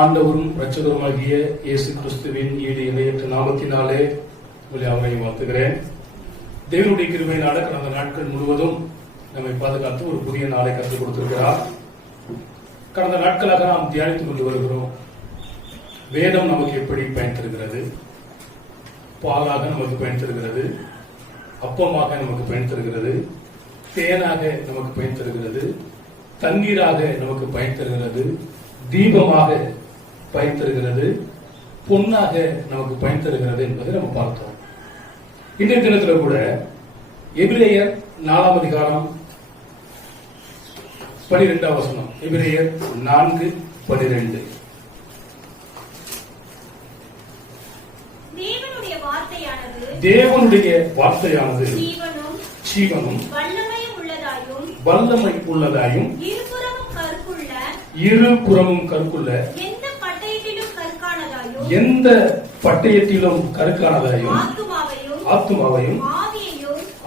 ஆண்டவரும் இரட்சகருமாகிய இயேசு கிறிஸ்துவின் ஈடு இணையற்ற நாமத்தினாலே உங்களை அவரையும் வாழ்த்துகிறேன். தேவனுடைய கிருபையினால கடந்த நாட்கள் முழுவதும் நம்மை பாதுகாத்து ஒரு புதிய நாளை கற்றுக் கொடுத்திருக்கிறார். கடந்த நாட்களாக நாம் தியானித்துக் கொண்டு வருகிறோம். வேதம் நமக்கு எப்படி பயன் தருகிறது, பாலாக நமக்கு பயன் தருகிறது, அப்பமாக நமக்கு பயன் தருகிறது, தேனாக நமக்கு பயன் தருகிறது, தண்ணீராக நமக்கு பயன் தருகிறது, தீபமாக பயன் தருகிறது, பொன்னாக நமக்கு பயன் தருகிறது என்பதை நம்ம பார்த்தோம். இன்றைய தினத்தில் கூட எபிரேயர் 4 அதிகாரம் 12 வசனம், எபிரேயர் 4:12. தேவனுடைய வார்த்தையானது ஜீவனும் வல்லமை உள்ளதாயும் இருபுறமும் கற்குள்ள எந்த பட்டயத்திலும் கற்கானதாயும் ஆத்துமாவையும்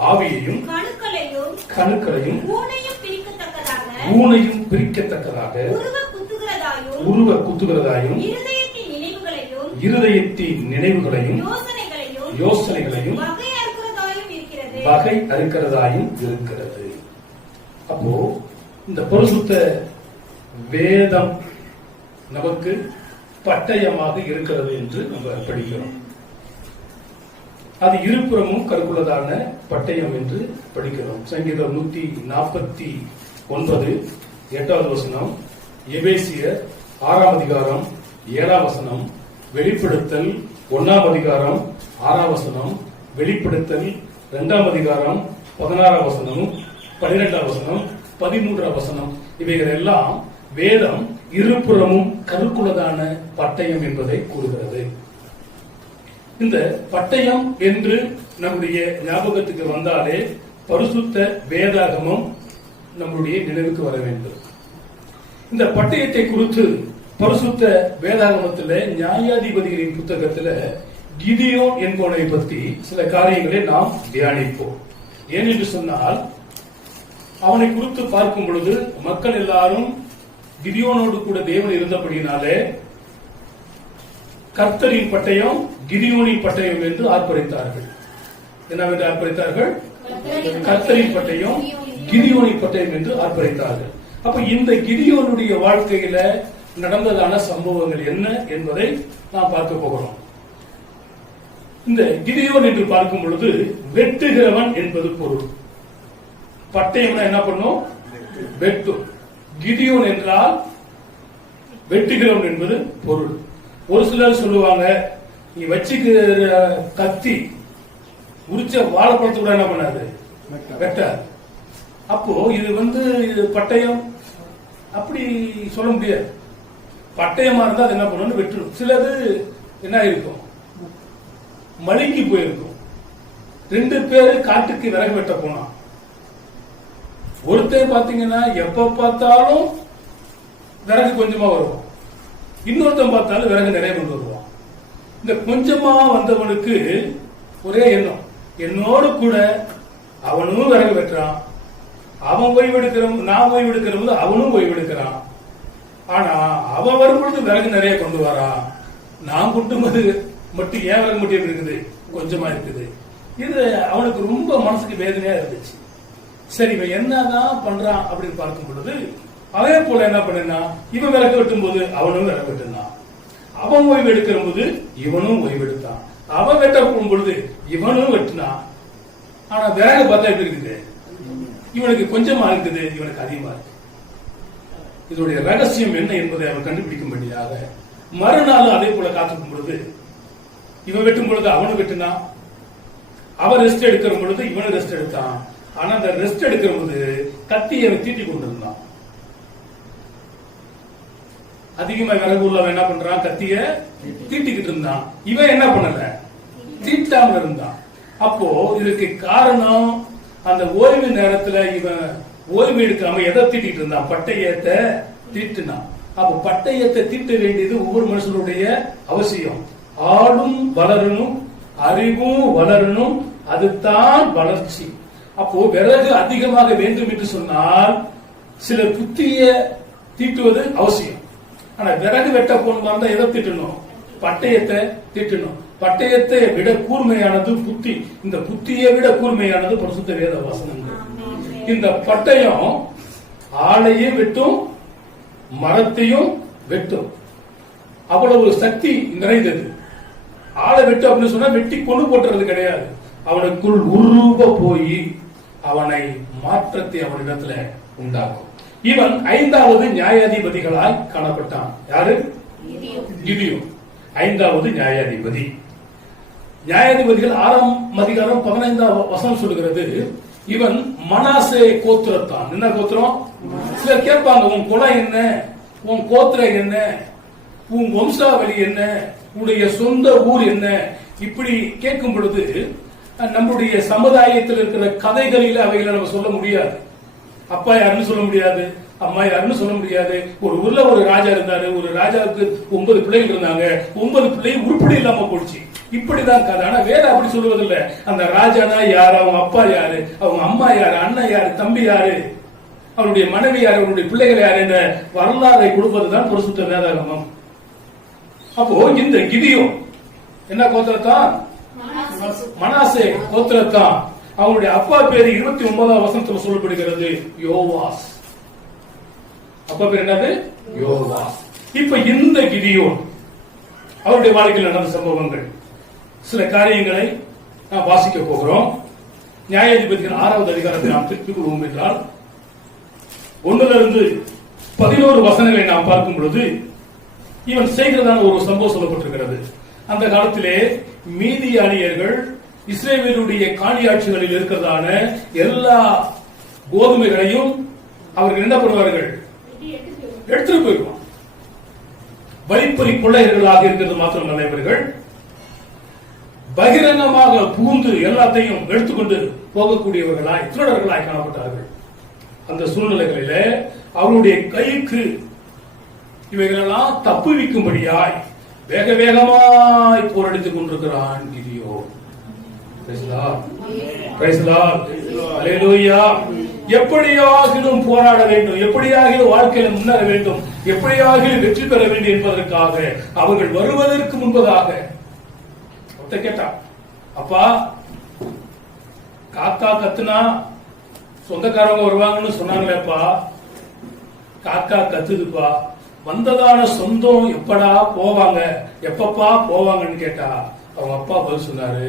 ஆவியையும் கணுக்களையும் ஊனையும் பிரிக்கத்தக்கதாக உருவ குத்துகிறதாயும் இருதயத்தின் நினைவுகளையும் யோசனைகளையும் வகை அறுக்கிறதாயும் இருக்கிறது. அப்போ இந்த பரிசுத்த வேதம் நமக்கு பட்டயமாக இருக்கிறது என்று நம்ம படிக்கிறோம். அது இருபுறமும் கற்குள்ளதான பட்டயம் என்று படிக்கிறோம். சங்கீதம் 149 8வது வசனம், எபேசியர் 6 அதிகாரம் 7 வசனம், வெளிப்படுத்தல் 1 அதிகாரம் 6 வசனம், வெளிப்படுத்தல் 2 அதிகாரம் 16 வசனம், 12 வசனம், 13 வசனம், இவைகள் எல்லாம் வேதம் இருபுறமும் கருக்குள்ளதான பட்டயம் என்பதை கூறுகிறது. இந்த பட்டயம் என்று நம்முடைய ஞாபகத்துக்கு வந்தாலே பரிசுத்த வேதாகமம் நம்முடைய நினைவுக்கு வர வேண்டும். இந்த பட்டயத்தை குறித்து பரிசுத்த வேதாகமத்தில் நியாயாதிபதிகளின் புத்தகத்தில் கிதியோன் என்பவனை பற்றி சில காரியங்களை நாம் தியானிப்போம். ஏனென்று சொன்னால், அவனை குறித்து பார்க்கும் பொழுது மக்கள் எல்லாரும் கிதியோனோடு கூட தேவன் இருந்தபடியினாலே கர்த்தரின் பட்டயம் கிதியோனின் பட்டயம் என்று ஆர்ப்பரித்தார்கள். என்னவென்று ஆர்ப்பரித்தார்கள்? கர்த்தரின் பட்டயம் கிதியோனின் பட்டயம் என்று ஆர்ப்பரித்தார்கள். அப்ப இந்த கிதியோனுடைய வாழ்க்கையில நடந்ததான சம்பவங்கள் என்ன என்பதை நாம் பார்க்க போகிறோம். இந்த கிதியோன் என்று பார்க்கும் பொழுது வெட்டுகிறவன் என்பது பொருள். பட்டயம்னா என்ன பண்ணும்? வெட்டும். கிதியோன் என்றால் வெட்டுகிறவன் என்பது பொருள். ஒரு சிலர் சொல்லுவாங்க, நீ வச்சுக்கிற கத்தி உரிச்ச வாழைப்பழத்தை கூட என்ன பண்ணாது, வெட்டாது. அப்போ இது பட்டயம் அப்படி சொல்ல முடியாது. பட்டயமா இருந்தா அது என்ன பண்ணணும்? வெட்டணும். சிலது என்ன இருக்கும், மழுங்கி போயிருக்கும். 2 பேரு காட்டுக்கு விறகு வெட்ட போனான். ஒருத்தர் பாத்தீங்கன்னா எப்ப பார்த்தாலும் விறகு கொஞ்சமா வருவான், இன்னொருத்தன் பார்த்தாலும் விறகு நிறைய கொண்டு வருவான். இந்த கொஞ்சமா வந்தவனுக்கு ஒரே எண்ணம், என்னோடு கூட அவனும் விறகு வெட்டுறான், அவன் ஓய்வெடுக்கிற நான் ஓய்வெடுக்கிற அவனும் ஓய்வெடுக்கிறான். ஆனா அவன் வரும்பொழுது விறகு நிறைய கொண்டு வரான், நான் கொண்டும்போது மட்டும் ஏன் விறகு மட்டும் இருக்குது, கொஞ்சமா இருக்குது. இது அவனுக்கு ரொம்ப மனசுக்கு வேதனையா இருந்துச்சு. சரி, இவன் என்னதான் பண்றான் அப்படின்னு பார்க்கும் பொழுது அதே போல என்ன பண்ணா, இவன் விறகு வெட்டும் போது அவனும் விறகு வெட்டினான், அவன் ஓய்வு எடுக்கிற போது இவனும் ஓய்வு எடுத்தான், அவன் வெட்ட போகும்பொழுது இவனும் வெட்டினான். ஆனா விறகு பார்த்தா எப்படி இருக்குது, இவனுக்கு கொஞ்சமா இருக்குது, இவனுக்கு அதிகமா இருக்கு. இதனுடைய ரகசியம் என்ன என்பதை அவன் கண்டுபிடிக்கும்படியாக மறுநாள் அதே போல காத்துக்கும் பொழுது இவன் வெட்டும் பொழுது அவனும் வெட்டினான், அவன் ரெஸ்ட் எடுக்கிற பொழுது இவனும் ரெஸ்ட் எடுத்தான். ஆனா அந்த ரெஸ்ட் எடுக்கிற போது கத்தியை தீட்டி கொண்டிருந்தான். அதிகமா விறகு உள்ளவன் என்ன பண்றான், கத்திய தீட்டிக்கிட்டு இருந்தான். இவன் என்ன பண்ணல, தீட்டாம இருந்தான். அப்போ இதுக்கு காரணம், அந்த ஓய்வு நேரத்துல இவன் ஓய்வு எடுக்காம எதை தீட்டிட்டு இருந்தான், பட்டயத்தை தீட்டினான். அப்ப பட்டயத்தை தீட்ட வேண்டியது ஒவ்வொரு மனுஷனுடைய அவசியம். ஆளும் வளரணும், அறிவும் வளரணும், அதுதான் வளர்ச்சி. அப்போ விறகு அதிகமாக வேண்டும் என்று சொன்னால் சில புத்திய தீட்டுவது அவசியம். ஆனா விறகு வெட்ட போன மாதிரி எதை திட்டணும்? பட்டயத்தை திட்டணும். பட்டயத்தை விட கூர்மையானது புத்தி. இந்த புத்தியை விட கூர்மையானது பரிசுத்த வேத வசனங்கள். இந்த பட்டயம் ஆளையும் வெட்டும், மரத்தையும் வெட்டும். அவ்வளவு சக்தி நிறைந்தது. ஆளை வெட்டு அப்படின்னு சொன்னா வெட்டி கொண்டு போட்டுறது கிடையாது. அவனுக்குள் உருவ போய் அவனை மாற்றத்தை அவனிடத்துல உண்டாக்கும். இவன் 5வது நியாயாதிபதிகளாய் காணப்பட்டான். யாரு? கிதியோன் 5வது நியாயாதிபதி. நியாயாதிபதிகள் 6ஆம் அதிகாரம் 15ஆம் வசனம் சொல்லுகிறது, இவன் மனாசே கோத்திரத்தான். என்ன கோத்திரம்? சிலர் கேட்பாங்க, உன் குலம் என்ன, உன் கோத்திரம் என்ன, உன் வம்சாவளி என்ன, உன்னுடைய சொந்த ஊர் என்ன? இப்படி கேட்கும் பொழுது நம்முடைய சமுதாயத்தில் இருக்கிற கதைகளில அவைகளை நம்ம சொல்ல முடியாது. அப்பா யாருன்னு சொல்ல முடியாது, அம்மா யாருன்னு சொல்ல முடியாது. ஒரு ஊர்ல ஒரு ராஜா இருந்தாரு, ஒரு ராஜாவுக்கு 9 பிள்ளைகள் இருந்தாங்க, 9 பிள்ளை உருப்படி இல்லாம போச்சு. இப்படிதான் கதை. ஆனா வேற அப்படி சொல்லுவதில்லை. அந்த ராஜானா யாரு, அவங்க அப்பா யாரு, அவங்க அம்மா யாரு, அண்ணன் யாரு, தம்பி யாரு, அவருடைய மனைவி யாரு, அவருடைய பிள்ளைகள் யாரு என்ற வரலாறை கொடுப்பதுதான் பரிசுத்த வேதாகமம். அப்போ இந்த கிதியோன் என்ன கோத்திரத்தான்? மனாசே கோத்திரத்தான். அவனுடைய அப்பா பேரு 29ஆம் வசனத்துல சொல்லப்படுகிறது யோவாஸ். அப்பா பேர் என்னது? யோவாஸ். இப்ப இந்த கிதியோன் அவருடைய வாழ்க்கையில் நடந்த சம்பவங்கள், சில காரியங்களை நாம் வாசிக்க போகிறோம். நியாயாதிபதிகள் 6வது அதிகாரத்தை நாம் திருப்பிக் கொள்வோம் என்றால் 1 to 11 வசனங்களை நாம் பார்க்கும் பொழுது இவன் செய்கிறதான ஒரு சம்பவம் சொல்லப்பட்டிருக்கிறது. அந்த காலத்திலே மீதியானியர்கள் இஸ்ரேலுடைய காணியாட்சிகளில் இருக்கிறதான எல்லா கோதுமைகளையும் அவர்கள் என்ன பண்ணுவார்கள்? எடுத்துட்டு போயிடுவான். வழிப்பறி கொள்ளையர்களாக இருக்கிறது மாத்திரமல்ல, இவர்கள் பகிரங்கமாக புகுந்து எல்லாத்தையும் எடுத்துக்கொண்டு போகக்கூடியவர்களாய், திருடர்களாய் காணப்பட்டார்கள். அந்த சூழ்நிலைகளில அவருடைய கைக்கு இவைகளெல்லாம் தப்புவிக்கும்படியாய் வேக வேகமாய் போராடித்துக் கொண்டிருக்கிறான் கிதியோன். எப்படியாகிலும் போராட வேண்டும், எப்படியாகிலும் வாழ்க்கையில் முன்னேற வேண்டும், எப்படியாகிலும் வெற்றி பெற வேண்டும் என்பதற்காக அவர்கள் வருவதற்கு முன்பதாக கேட்டா, அப்பா காக்கா கத்துனா சொந்தக்காரங்க வருவாங்கன்னு சொன்னாங்களேப்பா, காக்கா கத்துதுப்பா, வந்ததான சொந்தம் எப்படா போவாங்க, எப்பப்பா போவாங்கன்னு கேட்டா அவங்க அப்பா பதில் சொன்னாரு,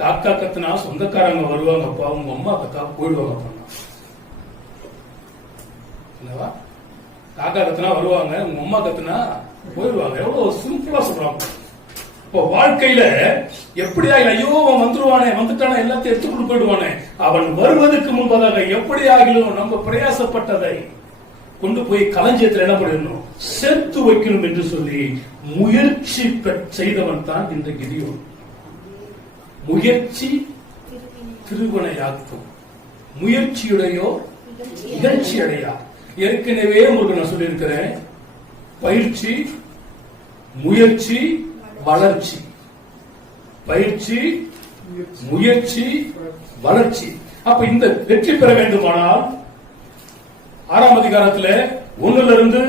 காக்கா கத்துனா சொந்தக்காரங்க வருவாங்கப்பா, உங்க அம்மா கத்தா போயிடுவாங்க. காக்கா கத்துனா வருவாங்க, உங்க அம்மா கத்துனா போயிடுவாங்க. எவ்வளவு சிம்பிளா சொல்றாங்க. இப்போ வாழ்க்கையில எப்படியா, ஐயோ அவன் வந்துருவானே, வந்துட்டானே, எல்லாத்தையும் எடுத்துக்கொண்டு போயிடுவானே, அவன் வருவதற்கு முன்பதாக எப்படியாகிலும் நம்ம பிரயாசப்பட்டதை கொண்டு போய் களஞ்சியத்தில் என்ன பண்ணணும், சேர்த்து வைக்கணும் என்று சொல்லி முயற்சி செய்தவன் தான் இந்த கிதியோன். முயற்சி திருவினையாக்கும், முயற்சியுடையோ இகழ்ச்சி அடையா. ஏற்கனவே உங்களுக்கு நான் சொல்லியிருக்கிறேன், பயிற்சி, முயற்சி, வளர்ச்சி. பயிற்சி, முயற்சி, வளர்ச்சி. அப்ப இந்த வெற்றி பெற வேண்டுமானால் 6ஆம் அதிகாரத்தில் 1 to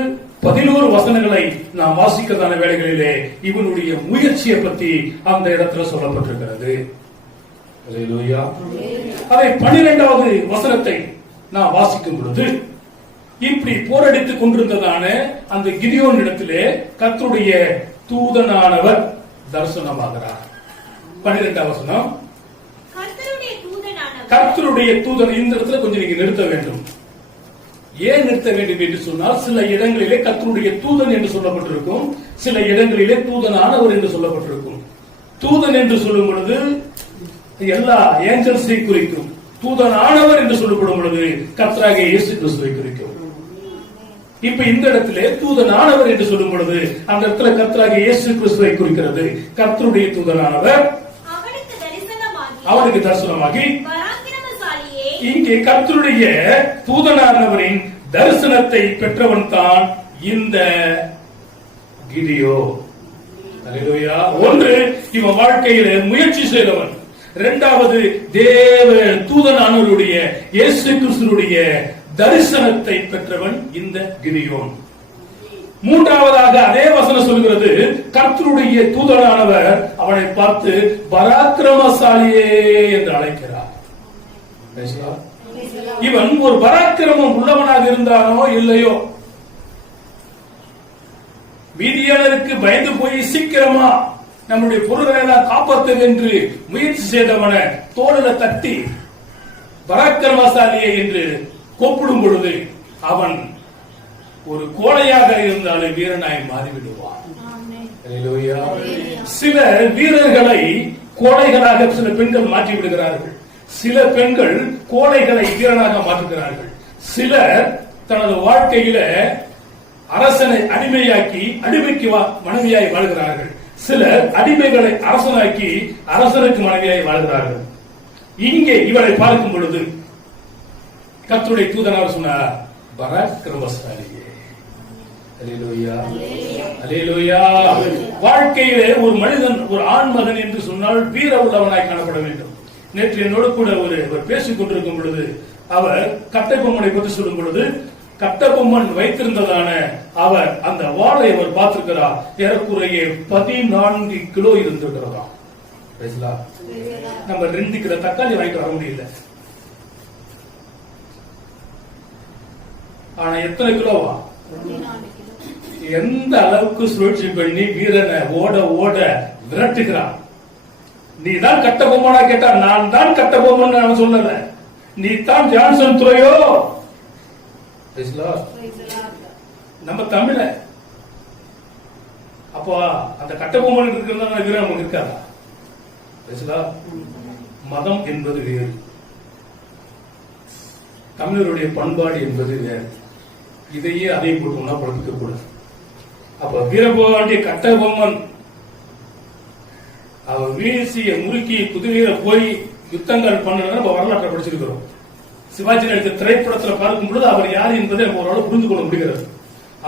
11 வசனங்களை நாம் வாசிக்கிறதான வேளைகளிலே இவனுடைய முயற்சியை பற்றி அந்த இடத்துல சொல்லப்பட்டிருக்கிறது. அதை 12வது வசனத்தை நாம் வாசிக்கும் பொழுது, இப்படி போராடித்துக் கொண்டிருந்ததான அந்த கிதியோன் இடத்திலே கர்த்தருடைய தூதனானவர் தரிசனமாகிறார். 12வது வசனம், கர்த்தருடைய தூதன். இந்த இடத்துல கொஞ்சம் நீங்க நிறுத்த வேண்டும். ஏன் நிறுத்த வேண்டும் என்று சொன்னால், சில இடங்களிலே கர்த்தருடைய தூதன் என்று சொல்லப்பட்டிருக்கும், சில இடங்களிலே தூதனானவர் என்று சொல்லப்பட்டிருக்கும். தூதன் என்று சொல்லும் பொழுது எல்லா ஏஞ்சல்ஸை குறிக்கும், தூதனானவர் என்று சொல்லப்படும் பொழுது கர்த்தராகிய இயேசு கிறிஸ்துவை குறிக்கும். இப்ப இந்த இடத்திலே தூதனானவர் என்று சொல்லும் பொழுது அந்த இடத்துல கர்த்தராகிய இயேசு கிறிஸ்துவை குறிக்கிறது. கர்த்தருடைய தூதனானவர் அவனுக்கு தரிசனமாகி, இங்கே கர்த்தருடைய தூதனானவரின் தரிசனத்தை பெற்றவன் தான் இந்த கிதியோன். அல்லேலூயா. 1, இவன் வாழ்க்கையில முயற்சி செய்தவன். 2வது, தேவ தூதனானவருடைய இயேசு கிறிஸ்துவுடைய தரிசனத்தை பெற்றவன் இந்த கிதியோன். மூன்றாவதாக அதே வசனம் சொல்கிறது, கர்த்தருடைய தூதனானவர் அவனை பார்த்து பராக்கிரமசாலியே என்று அழைக்கிறார். இவன் ஒரு பராக்கிரமம் உள்ளவனாக இருந்தானோ இல்லையோ, மீதியானருக்கு பயந்து போய் சீக்கிரமா நம்முடைய பொருள்களை எல்லாம் காப்பாற்று என்று முயற்சி செய்தவனை தோளில தட்டி பராக்கிரமசாலியே என்று கூப்பிடும் பொழுது அவன் ஒரு கோழையாக இருந்தாலும் வீரனாய் மாறிவிடுவான். சில வீரர்களை கோழைகளாக சில பெண்கள் மாற்றி விடுகிறார்கள். சில பெண்கள் கோழைகளை வீரனாக மாற்றுகிறார்கள். சிலர் தனது வாழ்க்கையில அரசனை அடிமையாக்கி அடிமைக்கு மனைவியாய் வாழ்கிறார்கள். சிலர் அடிமைகளை அரசனாக்கி அரசனுக்கு மனைவியாய் வாழ்கிறார்கள். இங்கே இவரை பார்க்கும் பொழுது கர்த்தருடைய தூதனார் சொன்னார், பராக்கிரமசாலியே. அல்லேலூயா, அல்லேலூயா. வாழ்க்கையிலே ஒரு மனிதன், ஒரு ஆண் மகன் என்று சொன்னால் வீர உள்ளவனாய் காணப்பட வேண்டும். நேற்று என்னோடு கூட ஒரு பேசிக் கொண்டிருக்கும் பொழுது அவர் கட்டபொம்மனை பற்றி சொல்லும் பொழுது, கட்டபொம்மன் வைத்திருந்ததான அவர் அந்த வாளை அவர் பார்த்திருக்கிறார். ஏறக்குறைய 14 கிலோ இருந்திருக்கிறதா. நம்ம 2 கிலோ தக்காளி வாங்கிட்டு வர முடியல. ஆனா எத்தனை கிலோவா? எந்த அளவுக்கு சுழற்சி பண்ணி வீரனை ஓட ஓட விரட்டுகிறான். நீ தான் கட்டபொம்மனா கேட்டா, நான் தான் கட்டபொம்மன் அவன் சொல்லல, நீ தான் ஜான்சன் துறையோ. நம்ம தமிழ அப்போ அந்த கட்டபொம்மன் இருக்கிறதா வீரன் நமக்கு இருக்காதா? மதம் என்பது வேறு, தமிழருடைய பண்பாடு என்பது வேறு. இதையே அதை போட்டு ஒன்னா பழப்பிக்க கூடாது. அப்ப வீரபாண்டிய கட்டபொம்மன் அவர் வீசிய முறுக்கி குதிரையில போய் யுத்தங்கள் பண்ண நம்ம வரலாற்றை படிச்சிருக்கிறோம். சிவாஜி நடித்த திரைப்படத்துல பார்க்கும் பொழுது அவர் யார் என்பதை ஓரளவு புரிந்து கொள்ள முடிகிறது.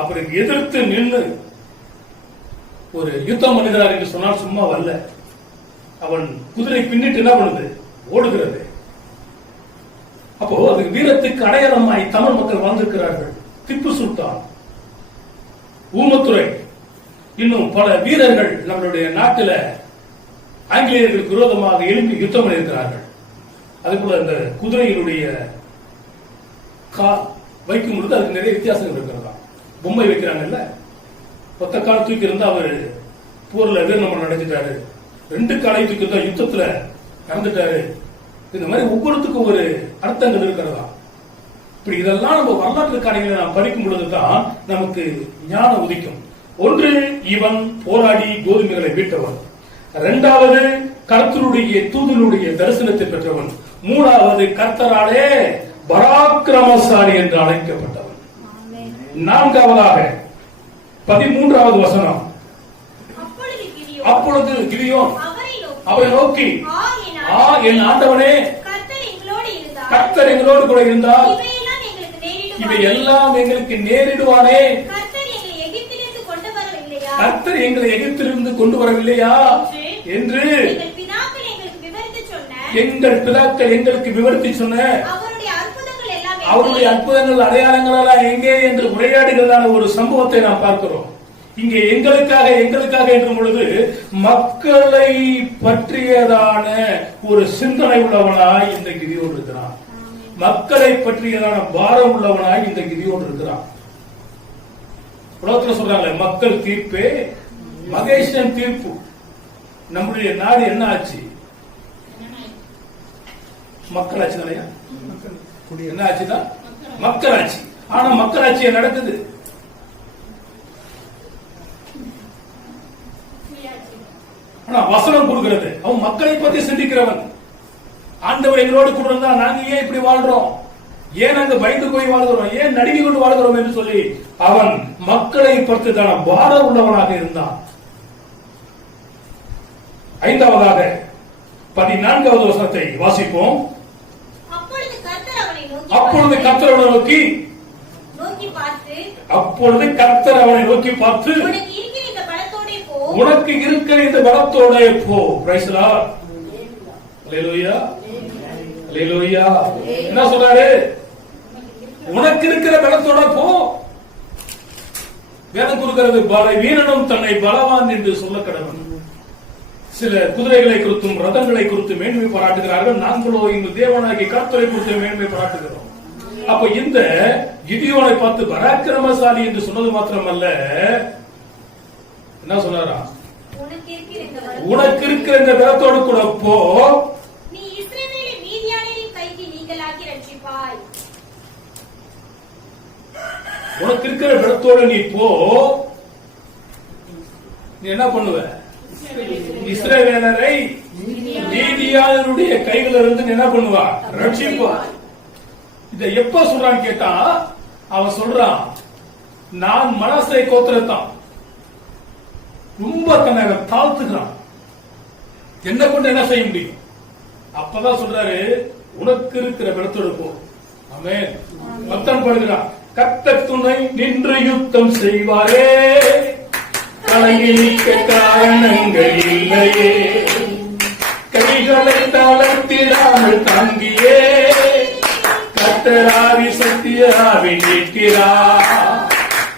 அப்படி எதிர்த்து நின்று ஒரு யுத்தம் பண்ணுகிறார் என்று சொன்னால் சும்மா வரல. அவன் குதிரை பின்னிட்டு என்ன பண்ணுது? ஓடுகிறது. அப்போ அது வீரத்துக்கு அடையாளமாய் தமிழ் மக்கள் வாழ்ந்திருக்கிறார்கள். திப்பு சுல்தான், ஊமத்துரை, இன்னும் பல வீரர்கள் நம்மளுடைய நாட்டில் ஆங்கிலேயர்களுக்கு விரோதமாக எழுப்பி யுத்தம் பண்ணியிருக்கிறார்கள். அதுபோல அந்த குதிரையினுடைய கால் வைக்கும் பொழுது அதுக்கு நிறைய வித்தியாசங்கள் இருக்கிறதா. பொம்மை வைக்கிறாங்கல்ல, ஒத்த கால் தூக்கி இருந்தா அவர் போர்ல வீரமரணம் அடைஞ்சிட்டாரு, 2 காலை தூக்கி இருந்தா யுத்தத்துல இறந்துட்டாரு. இந்த மாதிரி ஒவ்வொருத்துக்கும் ஒரு அர்த்தங்கள் இருக்கிறதா. இப்படி இதெல்லாம் நம்ம வரலாற்று காரியங்களை நாம் படிக்கும் பொழுதுதான் நமக்கு ஞானம் உதிக்கும். ஒன்று, இவன் போராடி கோதுமைகளை மீட்டவன். 2வது, கர்த்தருடைய தூதனுடைய தரிசனத்தை பெற்றவன். 3வது, கர்த்தராலே பராக்கிரமசாலி என்று அழைக்கப்பட்டவன். 4வதாக 13வது வசனம், அப்பொழுது கிதியோன் அவரை நோக்கி, என் ஆண்டவனே, கர்த்தர் எங்களோடு கூட இருந்தால் இவை எல்லாம் எங்களுக்கு நேரிடுவானே. கர்த்தர் எங்களை எகிப்திலிருந்து கொண்டு வரவில்லையா என்று எங்கள் பிதாக்கள் எங்களுக்கு விவரித்து சொன்ன அவருடைய அற்புதங்கள் அடையாளங்கள் எங்கே என்று உரையாடுகிறதான ஒரு சம்பவத்தை நாம் பார்க்கிறோம். இங்கே எங்களுக்காக என்றும் பொழுது மக்களை பற்றியதான ஒரு சிந்தனை உள்ளவனாய் இந்த கிதியோன் இருக்கிறான். மக்களை பற்றியதான பாரம் உள்ளவனாய் இந்த கிதியோன் இருக்கிறான். உலகத்துல சொல்றாங்க, மக்கள் தீர்ப்பே மகேஷன் தீர்ப்பு. நம்முடைய நாடு என்ன ஆச்சு? மக்களாட்சி தானே. என்ன ஆச்சுதான்? மக்களாட்சி. ஆனா மக்களாட்சியா நடக்குது. ஆனா வசனம் கொடுக்கிறது, அவன் மக்களை பத்தி சிந்திக்கிறவன். ஆண்டவர் எங்களோடு கூட இருந்தா நாங்க ஏன் இப்படி வாழ்றோம், ஏன் அங்க பயந்து போய் வாழ்கிறோம், ஏன் நடுங்கி கொண்டு வாழ்கிறோம் என்று சொல்லி அவன் மக்களை பற்றி தான் பாரம் உள்ளவனாக இருந்தான். 5வதாக 14வது வசனத்தை வாசிப்போம். அப்பொழுது கர்த்தர் அவனை நோக்கி பார்த்து உனக்கு இருக்கிற இந்த பலத்தோட போ. Praise the Lord. Hallelujah, hallelujah. என்ன சொல்றாரு? உனக்கு இருக்கிற பலத்தோட போ. வேதம் கொடுக்கிறது வீரனும் தன்னை பலவான் என்று சொல்ல கடவன். சில குதிரைகளை குறித்தும் ரதங்களை குறித்து மேன்மை பாராட்டுகிறார்கள். நாங்களோ இந்த தேவனாகிய கர்த்தரை குறித்து மேன்மை பாராட்டுகிறோம். அப்ப இந்த கிதியோனை பார்த்து பராக்கிரமசாலி என்று சொன்னது மாத்திரமல்ல, என்ன சொன்னாரா? உனக்கு இருக்கிற இந்த பலத்தோடு கூட போ, நீ இஸ்ரவேலை மீதியானியரின் கைக்கு நீங்களாக்கி ரட்சிப்பாய். உனக்கு இருக்கிற பலத்தோடு நீ போ, நீ என்ன பண்ணுவ? இஸ்ரவேலரை மீதியானியருடைய கைகளிலிருந்து நீ என்ன பண்ணுவா? ரட்சிப்பாய். இத எப்ப சொல்றான்னு கேட்டா, அவன் சொல்றான், நான் மனசை கோத்திரத்தான். ரொம்ப தன்னை தாழ்த்துக்கிறான். என்ன கொண்டு என்ன செய்ய முடியும்? அப்பதான் சொல்றாரு, உனக்கு இருக்கிற பலத்தோடு போ. ஆமென். பக்தன் பாடுகிறான், கர்த்தர் துணை நின்று யுத்தம் செய்வாரே, கலங்கி நிற்க காரணங்கள் இல்லையே, கைகளை தளர்த்திடாமல் தாங்கியே, கர்த்தராவி சத்தியாவி நிற்கிறார்,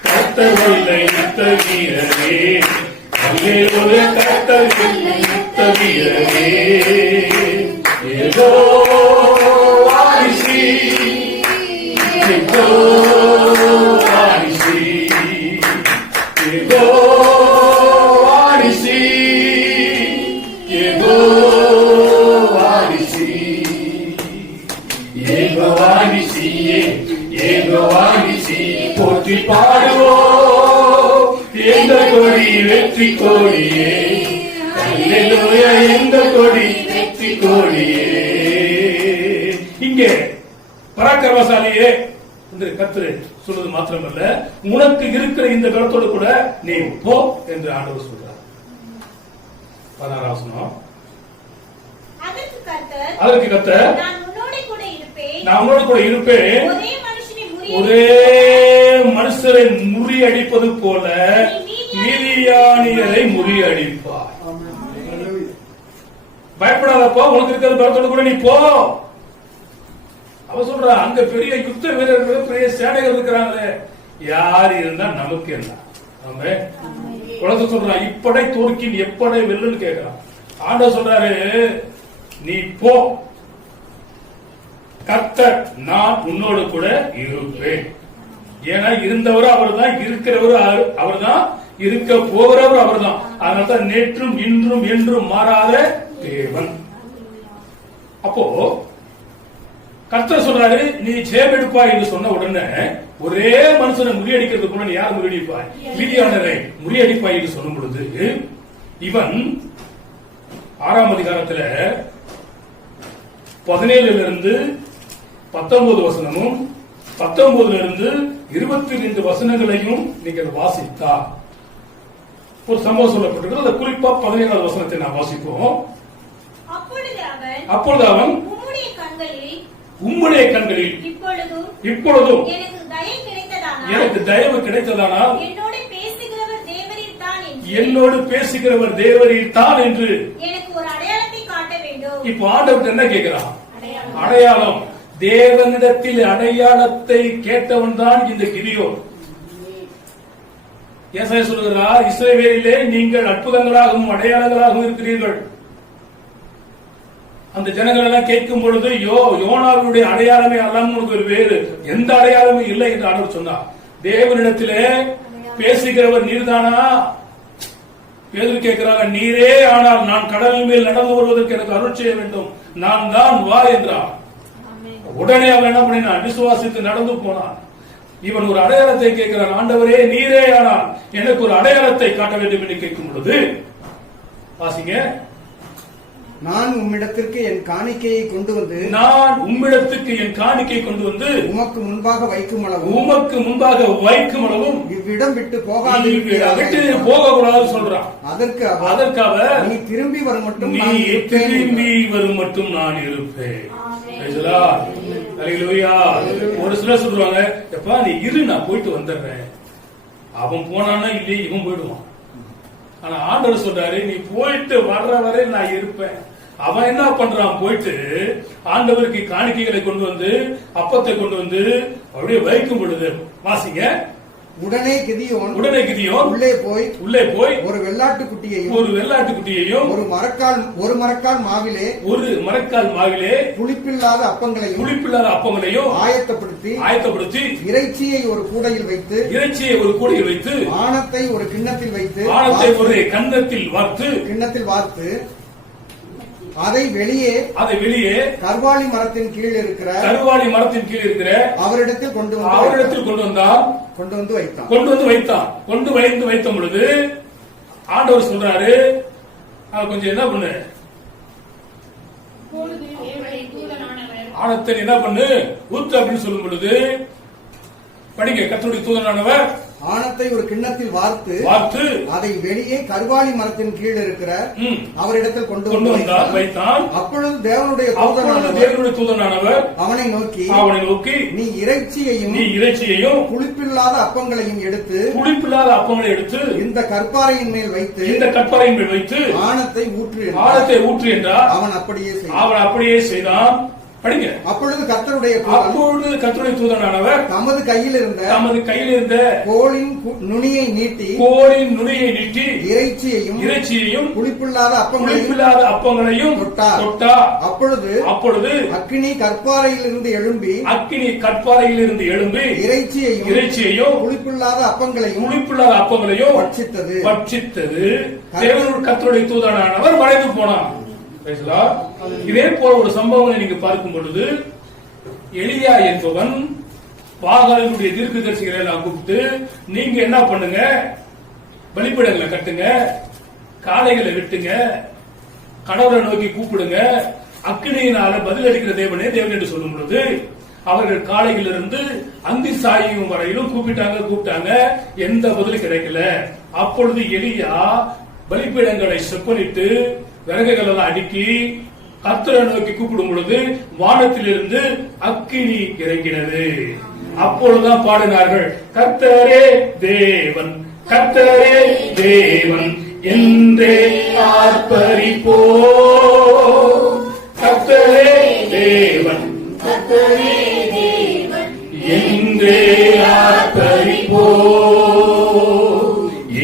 கர்த்தர் இல்லை யுத்த வீரரே, அல்லேலூயா கர்த்தர் இல்லை யுத்த வீரரே, யெகோவா நிசி, யெகோவா நிசி, யெகோவா நிசி, யெகோவா நிசி, யெகோவா நிசியே, யெகோவா நிசி, போற்றி பாடுவோம் எந்த கொடி வெற்றி கொடியே, அல்லேலூயா எந்த கொடி வெற்றி கொடியே. இங்கே பராக்கிரமசாலியே என்று கர்த்தர் சொல்வது மாத்திரமல்ல, உனக்கு இருக்கிற இந்த பலத்தோடு கூட நீ போ என்று ஆண்டவர் சொல்றார். 16 வசனம். அதற்கு கர்த்தர், நான் உன்னோடு கூட இருப்பேன், ஒரே மனுஷரை முறியடிப்பது போல மீதியானியரை முறியடிப்பார். பயப்படாதப்பா, உனக்கு இருக்கிற பலத்தோடு கூட நீ போ. அவ சொல்ற, அங்க பெரிய யுத்த வீரர்கள் பெரிய சேனைகள் இருக்கிறாங்களே, யார் இருந்தா நமக்கு என்ன? உலக சொல்றான், இப்படை தோற்கின் எப்படை வெல்லுன்னு கேட்கிறான். ஆண்டவர் சொல்றாரு, நீ போ, கர்த்தர் நான் உன்னோடு கூட இருப்பேன். ஏன்னா இருந்தவரும் அவர் தான், இருக்கிறவரும் அவர் தான், இருக்க போகிறவர் அவர் தான். அதனால்தான் நேற்றும் இன்றும் என்றும் மாறாத தேவன். அப்போ கர்த்தர் சொல்றாரு, நீ ஜெயமெடுப்பாய் என்று சொன்ன உடனே ஒரே மனுஷனை முறியடிக்கிறதுக்கு முன்னாடி யார் முறியடிப்பாய்? மீதியானரை முறியடிப்பாய் என்று சொல்லும் பொழுது, இவன் 6ஆம் அதிகாரத்துல 17 19 வசனமும் 19 22 வசனங்களையும் நீங்கள் வாசித்தா ஒரு சம்பவம் சொல்லப்பட்டிருக்கிறது. அதை குறிப்பா 17வது வசனத்தை நான் வாசிப்போம். அப்பொழுது அவன் உம்முடைய கண்களில் இப்பொழுதும் எனக்கு தயவு கிடைத்ததானால் என்னோடு பேசுகிறவர் தேவரீர் தான் என்று இப்போ ஆண்டவர் என்ன கேட்கிறான்? அடையாளம். தேவனிடத்தில் அடையாளத்தை கேட்டவன் தான் இந்த கிதியோன். ஏசாயா சொல்லுகிறார், இஸ்ரவேலிலே நீங்கள் அற்புதங்களாகவும் அடையாளங்களாகவும் இருக்கிறீர்கள். அந்த ஜனங்கள் எல்லாம் கேட்கும் பொழுது, யோனாவுடைய அடையாளமே அல்லாமல் உனக்கு ஒரு வேறு எந்த அடையாளமும் இல்லை என்று ஆண்டவர் சொன்னார். தேவனிடத்திலே பேசுகிறவர் நீர்தானா? பேதுரு கேட்கிறாங்க, நீரே ஆனால் நான் கடலின் மேல் நடந்து வருவதற்கு எனக்கு அருள் செய்ய வேண்டும், நான் தான் வா என்றான். உடனே அவன் என்ன பண்ணினான்? விசுவாசித்து நடந்து போனான். இவன் ஒரு அடையாளத்தை கேட்கிறான். ஆண்டவரே நீரே ஆனால் எனக்கு ஒரு அடையாளத்தை காட்ட வேண்டும் என்று கேட்கும் பொழுது, வாசிங்க. நான் உம்மிடத்திற்கு என் காணிக்கையை கொண்டு வந்து உமக்கு முன்பாக வைக்கும் அளவும் இவ்விடம் விட்டு போகாது போகக்கூடாது சொல்றான். அதற்கு அவர், நீ திரும்பி வரும் மட்டும் நான் இருப்பேன். ஒரு சிலர் சொல்றாங்க, எப்பா நீ இரு, நான் போயிட்டு வந்துடுறேன். அவன் போனானா இல்லையே, இவன் போயிடுவான். ஆனா ஆண்டவர் சொல்றாரு, நீ போயிட்டு வர்ற வரை நான் இருப்பேன். அவன் என்ன பண்றான்? போயிட்டு ஆண்டவருக்கு காணிக்கைகளை கொண்டு வந்து, அப்பத்தை கொண்டு வந்து அப்படியே வைக்கும் பொழுது, வாசிங்க. உடனே கிதியோன் உள்ளே போய் ஒரு வெள்ளாட்டுக்குட்டியையும் ஒரு வெள்ளாட்டுக்குட்டியையும் ஒரு மரக்கால் மாவிலே புளிப்பில்லாத அப்பங்களையும் ஆயத்தப்படுத்தி இறைச்சியை ஒரு கூடையில் வைத்து ஆணத்தை ஒரு கிண்ணத்தில் வார்த்து அதை வெளியே கர்வாலி மரத்தின் கீழ் இருக்கிற அவரிடத்தில் கொண்டு வந்து வைத்த பொழுது ஆண்டவர் சொல்றாரு, கொஞ்சம் என்ன பண்ணு, ஆணத்தை என்ன பண்ணு ஊத்து அப்படின்னு சொல்லும் பொழுது படிங்க. கர்த்தருடைய தூதனானவர் ஆணத்தை ஒரு கிண்ணத்தில் வார்த்து அதை வெளியே கர்வாலி மரத்தின் கீழ் இருக்கிற அவரிடத்தில் கொண்டு வைத்தான். அப்பொழுது தேவனுடைய தூதனானவர் அவனை நோக்கி நீ இறைச்சியையும் புளிப்பில்லாத அப்பங்களையும் எடுத்து இந்த கற்பாறையின் மேல் வைத்து ஆணத்தை ஊற்று என்றார். அவன் அப்படியே செய்தான். படிங்க. அப்பொழுது கர்த்தருடைய தூதனானவர் தமது கையில் இருந்த கோலின் நுனியை நீட்டி இறைச்சியையும் புளிப்பில்லாத அப்பங்களையும் தொட்டார். அப்பொழுது அக்கினி கற்பாறையில் இருந்து எழும்பி இறைச்சியையும் புளிப்பில்லாத அப்பங்களையும் பட்சித்தது. கர்த்தருடைய தூதனானவர் மறைந்து போனார். இதே போல ஒரு சம்பவங்களை நீங்க பார்க்கும் பொழுது எலியா என்பவன் பாகாலினுடைய தீர்க்கதரிசிகளை எல்லாம் கூப்பிட்டு, நீங்க என்ன பண்ணுங்க, பலிபீடங்களை கட்டுங்க, காளைகளை வெட்டுங்க, கடவுளை நோக்கி கூப்பிடுங்க, அக்கினியினால பதிலளிக்கிற தேவன் என்று சொல்லும் பொழுது அவர்கள் காளையிலிருந்து அந்தி சாயும் வரையிலும் கூப்பிட்டாங்க. எந்த பதிலும் கிடைக்கல. அப்பொழுது எலியா பலிபீடங்களை செப்பனிட்டு விறகுகள் எல்லாம் அடுக்கி கர்த்தரை நோக்கி கூப்பிடும் பொழுது வானத்திலிருந்து அக்கினி இறங்கினது. அப்பொழுதுதான் பாடினார்கள், கர்த்தரே தேவன் என்றே ஆர்ப்பரிப்போ, கர்த்தரே தேவன் என்றே ஆர்ப்பரிப்போ.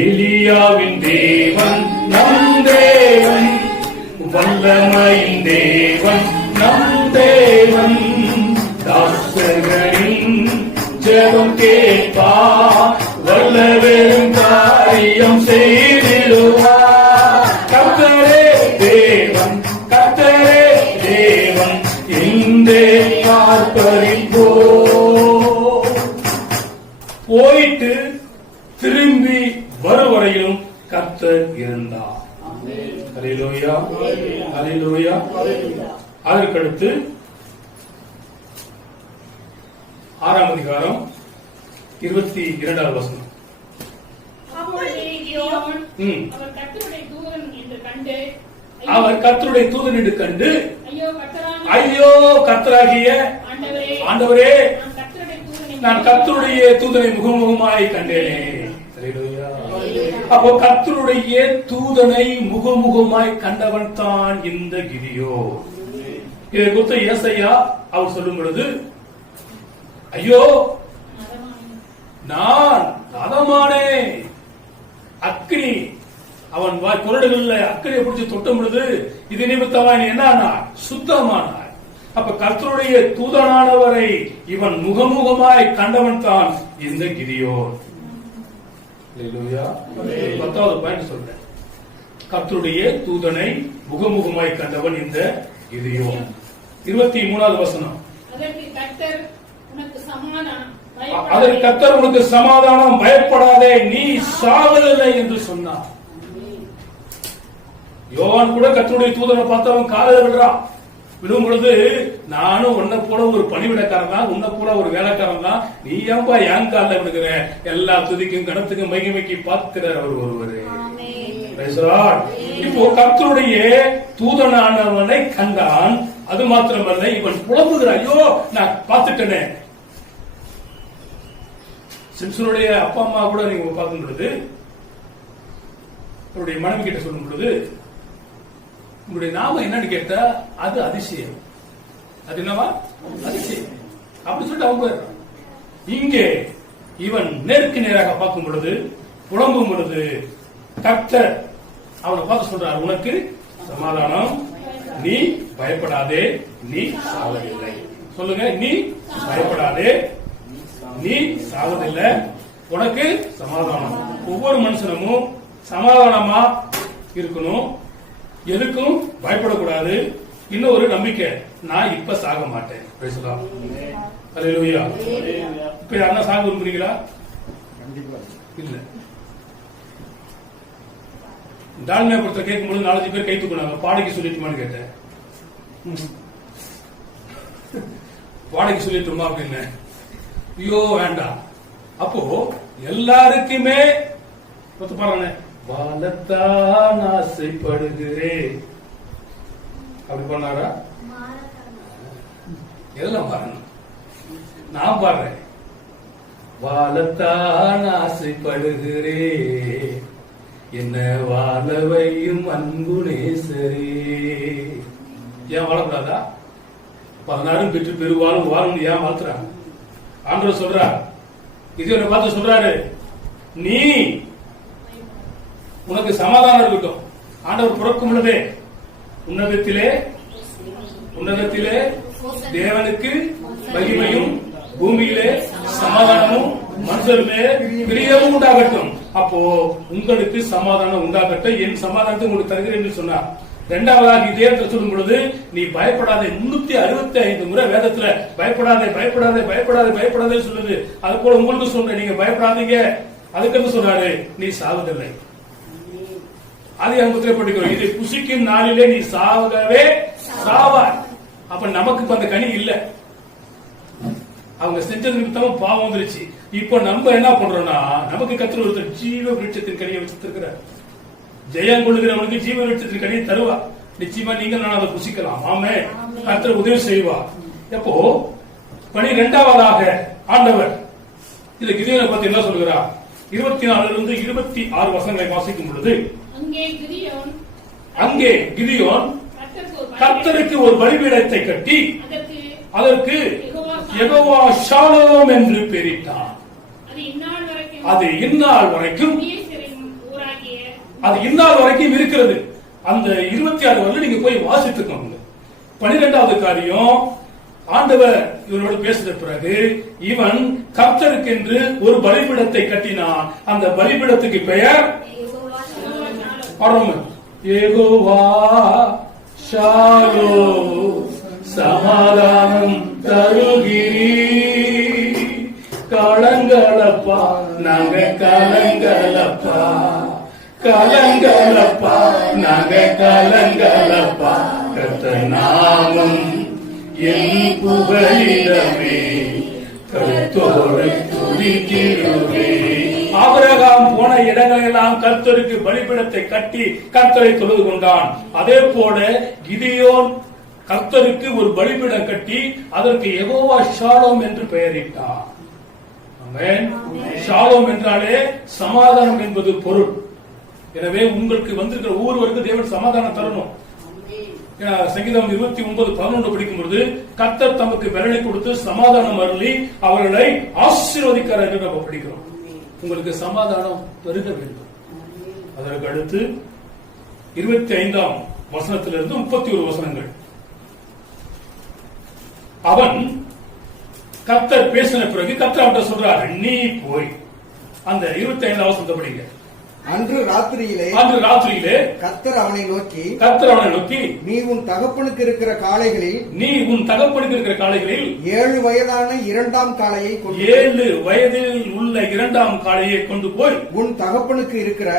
எலியாவின் தேவன் நம் தேவன், வல்லமையின் தேவன் நம் தேவன், தாசர்களின் ஜெபம் கேட்பா, வல்லவெரும் காரியம் செய்திடுவார். கர்த்தரே தேவன் என்றே ஆர்ப்பரிப்போ. போயிட்டு திரும்பி வருவரையிலும் கர்த்தர் இருந்தார். அல்லேலூயா, அல்லேலூயா. அதற்கடுத்து 6ஆம் அதிகாரம் 22வது வசனம். அவர் கர்த்தருடைய தூதன் என்று கண்டு, ஐயோ கர்த்தராகிய ஆண்டவரே, நான் கர்த்தருடைய தூதனை முகமுகமாய் கண்டேனே. அப்போ கர்த்தருடைய தூதனை முகமுகமாய் கண்டவன் தான் இந்த கிதியோன். இதை குறித்து ஏசாயா அவர் சொல்லும் பொழுது, ஐயோ நான் அதமானே, அக்கினி அவன் குரடுகள்ல அக்கினியை பிடிச்சு தொட்டும் பொழுது இது நிமித்தமாய் என்ன சுத்தமானாய். அப்ப கர்த்தருடைய தூதனானவரை இவன் முகமுகமாய் கண்டவன் தான் இந்த கிதியோன். 10வது பாயிண்ட் சொல்றேன், கர்த்தருடைய தூதனை முகமுகமாய் கண்டவன் இந்த கிதியோன். 23வது வசனம். அதற்கு கர்த்தர் உனக்கு சமாதானம், பயப்படாதே, நீ சாவதில்லை என்று சொன்னார். யோவான் கூட கர்த்தருடைய தூதனை பார்த்தவன் காலையில விடுறான். விடும் பொழுது, நானும் உன்னை போல ஒரு பணிவிடக்காரன் தான், உன்னை போல ஒரு வேலைக்காரன் தான், நீ ஏன்பா என் காலில் விடுகிற, எல்லா துதிக்கும் கணத்துக்கும் மகிமைக்கு பார்க்கிறார் அவர் ஒருவரு. இப்போ கர்த்தருடைய தூதனானவனை கண்டான். அது மாத்திரமல்ல, இவன் புலம்புகிறான், ஐயோ நான் பார்த்துட்டேனே. சிம்சனுடைய அப்பா அம்மா கூட நீங்க பார்க்கும் பொழுது, அவருடைய மனைவி கிட்ட சொல்லும் பொழுது, உங்களுடைய நாமம் என்னன்னு கேட்டா அது அதிசயம். அது என்னவா அதிசயம் அப்படி சொல்லிட்டு அவங்க. இங்கே இவன் நேருக்கு நேராக பார்க்கும் பொழுது, புலம்பும் பொழுது, கர்த்தர் அவனை பார்த்து சொல்றார், உனக்கு சமாதானம், நீ பயப்படாதே, நீ சாவதில்லை. சொல்லுங்க, நீ பயப்படாதே, நீ சாவதில்லை, உனக்கு சமாதானம். ஒவ்வொரு மனுஷனும் சமாதானமா இருக்கணும், எதுக்கும் பயப்படக்கூடாது. இன்னும் ஒரு நம்பிக்கை, நான் இப்ப சாக மாட்டேன். அல்லேலூயா. இப்ப யாரா சாக விரும்புறீங்களா? இல்ல. டால்மியா கொடுத்த கேட்கும்போது 4 பேர் கை தூக்குனாங்க. பாடைக்கு சொல்லிட்டுமான்னு கேட்டேன். பாடைக்கு சொல்லிட்டுமா அப்படின்னு. ஐயோ வேண்டாம். அப்போ எல்லாருக்குமே பாருங்க, வாழத்தான் ஆசைப்படுகிறேன் அப்படி பண்ணாரா? எல்லாம் பாருங்க, நான் பாடுறேன். வாழத்தான் ஆசைப்படுகிறேன், என்ன வாழவையும் அன்பு நேசரே. ஏன் வாழக்கூடாதா? 16 பெற்று பெருவாழும் வாழும் ஏன் வாழ்த்துறாங்க? ஆண்டவர் சொல்றார், இது என்ன பார்த்து சொல்றாரு, நீ உனக்கு சமாதானம் இருக்கட்டும். ஆண்டவர் பிறக்கும் பொழுதே உன்னதத்திலே தேவனுக்கு மகிமையும், பூமியிலே சமாதானமும், மனுஷருமே பிரியமும் உண்டாகட்டும். அப்போ உங்களுக்கு சமாதானம் உண்டாகட்டும், என் சமாதானத்தை உங்களுக்கு தருகிறேன் என்று சொன்னார். இரண்டாவதாக இதே சொல்லும் பொழுது, நீ பயப்படாதே. 365 முறை வேதத்துல பயப்படாதே பயப்படாதே பயப்படாதே பயப்படாதே சொல்லுது. அது போல உங்களுக்கு சொல்றேன், நீங்க பயப்படாதீங்க. அதுக்கு சொல்றாரு, நீ சாவதில்லை. அதை அவங்க படிக்கிறோம், இதை புசிக்கும் நாளிலே நீ சாகவே சாவார். அப்ப நமக்கு அந்த கனி இல்ல, அவங்க செஞ்சதுக்கு தான் பாவம் வந்துருச்சு. இப்ப நம்ம என்ன பண்றோம்னா, நமக்கு கர்த்தர் ஒருத்தர் ஜீவ விருட்சத்தின் கனியை வச்சிருக்கிறார். ஜெயம் கொள்ளுகிறவனுக்கு ஜீவ விருட்சத்தின் கனியை தருவார். நிச்சயமா நீங்க நான் அதை புசிக்கலாம். ஆமே, கர்த்தர் உதவி செய்வார். எப்போ 12வது ஆண்டவர் இந்த கிதியோனை பத்தி என்ன சொல்கிறார்? 24 26 வசனங்களை வாசிக்கும் பொழுது, அங்கே கிதியோன் கர்த்தருக்கு ஒரு பலிபீடத்தை கட்டி அதற்கு யெகோவா ஷாலோம் என்று பெயரிட்டான். அது இந்நாள் வரைக்கும் இருக்கிறது. அந்த 26 வரல நீங்க போய் வாசித்துக்கோங்க. 12வது காரியம், ஆண்டவர் இவரோடு பேசின பிறகு இவன் கர்த்தருக்கு என்று ஒரு பலிபீடத்தை கட்டினான். அந்த பலிபீடத்துக்கு பெயர் யெகோவா ஷாலோம், சமாதானம் தருகிறீ. கலங்களப்பா நாங்க கலங்களப்பா, கலங்களப்பா நாங்க கலங்களப்பா, கர்த்தர் நாமம் என் புகழிடமே, கர்த்தரை துதிக்கிறோமே. ஆபிரகாம் போன இடங்களெல்லாம் கர்த்தருக்கு பலிபீடத்தை கட்டி கர்த்தரை தொழுது கொண்டான். அதே போல கிதியோன் கர்த்தருக்கு ஒரு பலிபீடம் கட்டி அதற்கு யெகோவா ஷாலோம் என்று பெயரிட்டார். ஷாலோம் என்றாலே சமாதானம் என்பது பொருள். எனவே உங்களுக்கு வந்திருக்கிற ஒவ்வொருவருக்கும் தேவன் சமாதானம் தரணும். சங்கீதம் 29:11 படிக்கும் பொழுது, கர்த்தர் தமக்கு பலனை கொடுத்து சமாதானம் அருளி அவர்களை ஆசீர்வதிக்கிறார் என்று நம்ம படிக்கிறோம். உங்களுக்கு சமாதானம் பெருக வேண்டும். அதற்கு அடுத்து 25ஆம் வசனத்திலிருந்து 31 வசனங்கள். அவன் கர்த்தர் பேசின பிறகு கர்த்தர் அவன் சொல்றாரு, நீ போய் அந்த 25ஆம் வசனத்தை படிங்க. அன்று ராத்திரியிலே கர்த்தர் அவனை நோக்கி நீ உன் தகப்பனுக்கு இருக்கிற காளைகளில் 7 வயதான 2ஆம் காளையை 7 வயதில் உள்ள 2ஆம் காளையை கொண்டு போய் உன் தகப்பனுக்கு இருக்கிற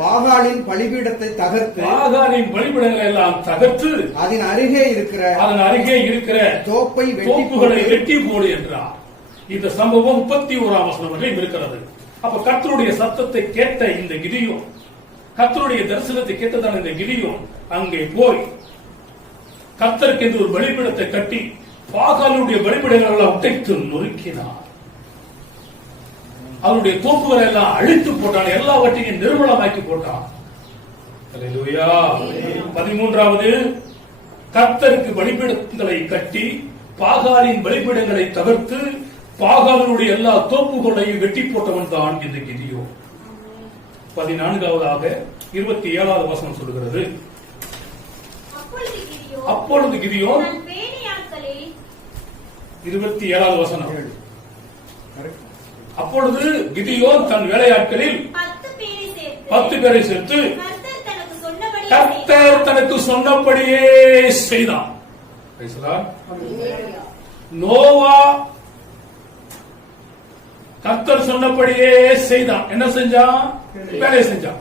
பாகாலின் பலிபீடத்தை தகர்த்து, பலிபீடங்களை எல்லாம் தகர்த்து அதன் அருகே இருக்கிற தோப்புகளை வெட்டி போடு என்றார். இந்த சம்பவம் 31ஆம் வசனம் வரை இருக்கிறது. அப்ப கர்த்தருடைய சத்தத்தை கேட்ட இந்த கிதியோன், கர்த்தருடைய தரிசனத்தை கேட்டதான இந்த கிதியோன் அங்கே போய் கர்த்தருக்கு என்று ஒரு பலிபீடத்தை கட்டி பாகாலுடைய பலிபீடங்கள் எல்லாம் உடைத்து நொறுக்கினார். அவருடைய தோப்புகளை எல்லாம் அழித்து போட்டான், எல்லாவற்றையும் நிர்மலமாக்கி போட்டான். அல்லேலூயா. 13வது கர்த்தருக்கு பலிபீடங்களை கட்டி பாகாலின் பலிபீடங்களை தவிர்த்து பாகாலனுடைய எல்லா தோப்புகளையும் வெட்டி போட்டவன் தான் இந்த கிதியோன். 14வது 27வது வசனம் சொல்லுகிறது, அப்பொழுது கிதியோன் 27வது வசனம், அப்பொழுது கிதியோன் தன் வேலையாட்களில் 10 பேரை சேர்த்து கர்த்தர் தனக்கு சொன்னபடியே செய்தான். நோவா கர்த்தர் சொன்னபடியே செய்தான். என்ன செஞ்சான்? வேலையை செஞ்சான்.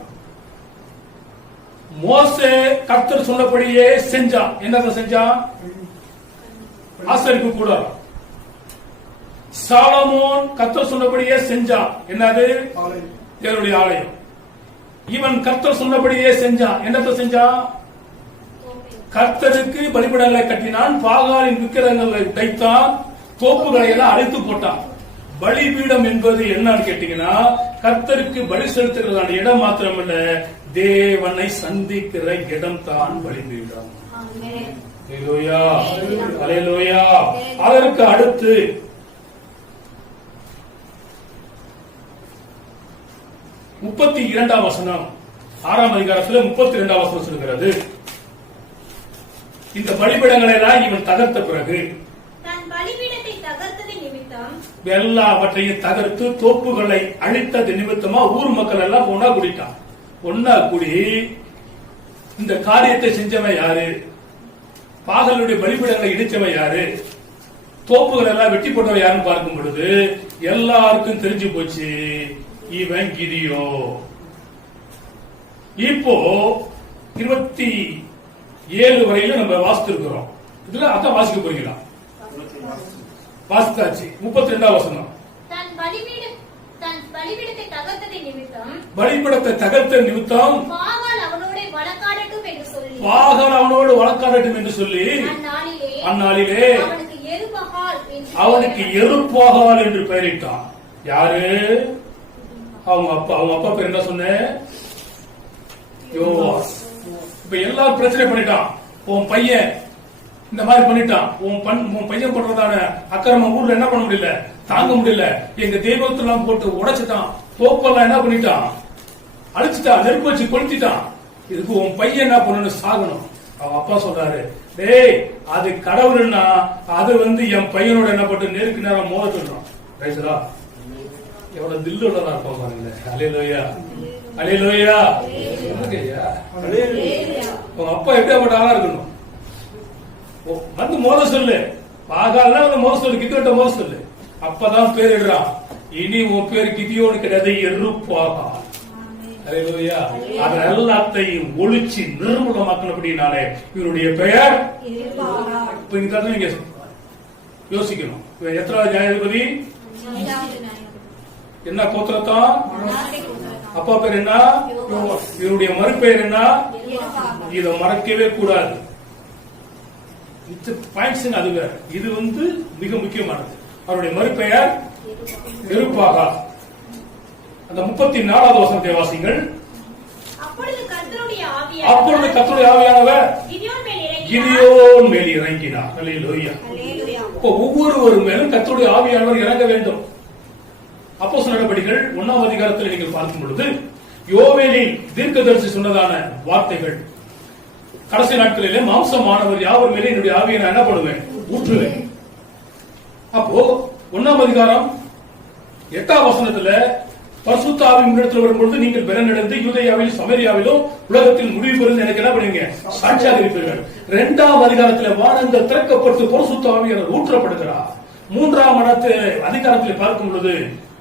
மோசே கர்த்தர் சொன்னபடியே செஞ்சான். என்னதை செஞ்சான்? ஆசரிப்பு கூடாரம். சாலமோன் கர்த்தர் சொன்னபடியே செஞ்சான். என்னது? தேவனுடைய ஆலயம். இவன் கர்த்தர் சொன்னபடியே செஞ்சான். என்னத்தை செஞ்சான்? கர்த்தருக்கு பலிபீடங்களை கட்டினான், பாகாலின் விக்கிரகங்களை உடைத்தான், தோப்புகளை எல்லாம் அழைத்து போட்டான். பலிபீடம் என்பது என்னன்னு கேட்டீங்கன்னா, கர்த்தருக்கு பலி செலுத்துகிறதான இடம் மாத்திரமல்ல, தேவனை சந்திக்கிற இடம் தான் பலிபீடம். அல்லேலூயா, அல்லேலூயா. அதற்கு அடுத்து 32வது வசனம், 6ஆம் அதிகாரத்தில் 32வது வசனம் சொல்கிறது, இந்த பலிபீடங்களை எல்லாம் இவன் தகர்த்த பிறகு எல்லாவற்றையும் தகர்த்து தோப்புகளை அழித்தது நிமித்தமா ஊர் மக்கள் எல்லாம் ஒன்னா கூடிட்டான். ஒன்னா கூடி இந்த காரியத்தை செஞ்சவன் யாரு? பாகலுடைய பலிபீடங்களை இடிச்சவன் யாரு? தோப்புகள் எல்லாம் வெட்டி போட்டவன் யாருன்னு பார்க்கும் பொழுது எல்லாருக்கும் தெரிஞ்சு போச்சு, இவன் கிதியோன். இப்போ 27 வரையில நம்ம வாசித்திருக்கிறோம். இதுல அதான் வாசிக்க போறீங்களா? வாசித்தாச்சு. 32வது வசனம், பலிபீடத்தை தகர்த்த நிமித்தம் பாகால் அவனோடு வழக்காடட்டும் என்று சொல்லி அந்நாளிலே அவனுக்கு எருபாகால் என்று பெயரிட்டான். யாரு? அவங்க அப்பா பேர் என்ன சொன்ன? யோவாஸ். இப்ப எல்லாரும் பிரச்சனை பண்ணிட்டான். உன் பையன் இந்த மாதிரி பண்ணிட்டான், உன் பையன் பண்றதான அக்கிரமம் ஊர்ல என்ன பண்ண முடியல, தாங்க முடியல, எங்க தெய்வத்தெல்லாம் போட்டு உடைச்சிட்டான், தோப்பெல்லாம் என்ன பண்ணிட்டான், அழிச்சிட்டான், நெருப்பு வச்சு கொளுத்திட்டான். இதுக்கு உன் பையன் என்ன பண்ணணும்? சாகணும். அவன் அப்பா சொல்றாரு, டேய் அது கடவுள்னா அது என் பையனோட என்ன பண்ணு நேருக்கு நேரம் மோத சொல்றான். ரைசரா எவ்வளவு தில்லுள்ளதா இருப்பாங்க பாருங்க. அல்லேலூயா, அல்லேலூயா. உங்க அப்பா எப்படியாப்பட்ட ஆளா இருக்கணும்? மோத சொல்லு, பாகாலாம் மோத சொல்லு, கிதியோட்ட மோத சொல்லு. அப்பதான் பேரிடுறான், இனி உன் பேர் கிதியோனு கிடையாது, எருப்பாகால். அல்லேலூயா. அது எல்லாத்தையும் ஒழிச்சு நிர்மூலமாக்கினபடினாலே இவருடைய பெயர். இப்ப நீங்க யோசிக்கணும், எத்தனாவது நியாயாதிபதி? என்ன கோத்திரத்தான்? அப்பா பேர் என்ன? இவருடைய மறுபெயர் என்ன? இதை மறக்கவே கூடாது. அது வேற, இது மிக முக்கியமானது. அவருடைய மறுபெயர் எருபாகால். அந்த 34வது வசனத்தை வாசிங்கள். அப்பொழுது கர்த்தருடைய ஆவியானவர் கிதியோன் மேல் இறங்கினார். அல்லேலூயா. ஒவ்வொருவரும் மேலும் கர்த்தருடைய ஆவியானவர் இறங்க வேண்டும். அப்போஸ்தலர் நடபடிகள் 1ஆம் அதிகாரத்தில் நீங்கள் பார்க்கும் பொழுது யோவேலில் தீர்க்கதரிசி சொன்னதான வார்த்தைகள், கடைசி நாட்களிலே மாம்சமானவர் யாவர் மேலே என்னுடைய ஆவியை நான் என்ன பண்ணுவேன்? ஊற்றுவேன். அப்போ 1ஆம் அதிகாரம் 8ஆம் வசனத்துல பரிசுத்த ஆவி முன்னெடுத்து வரும்பொழுது நீங்கள் பெறநடந்து யூதேயாவிலும் சமரியாவிலும் உலகத்தில் முடிவு பெறுந்து எனக்கு என்ன பண்ணுவீங்க? சாட்சியாக இருப்பீர்கள். 2ஆம் அதிகாரத்தில் வானங்கள் திறக்கப்பட்டு பரிசுத்த ஆவியானவர் ஊற்றப்படுகிறார். 3ஆம் அதிகாரத்தில் பார்க்கும் பொழுது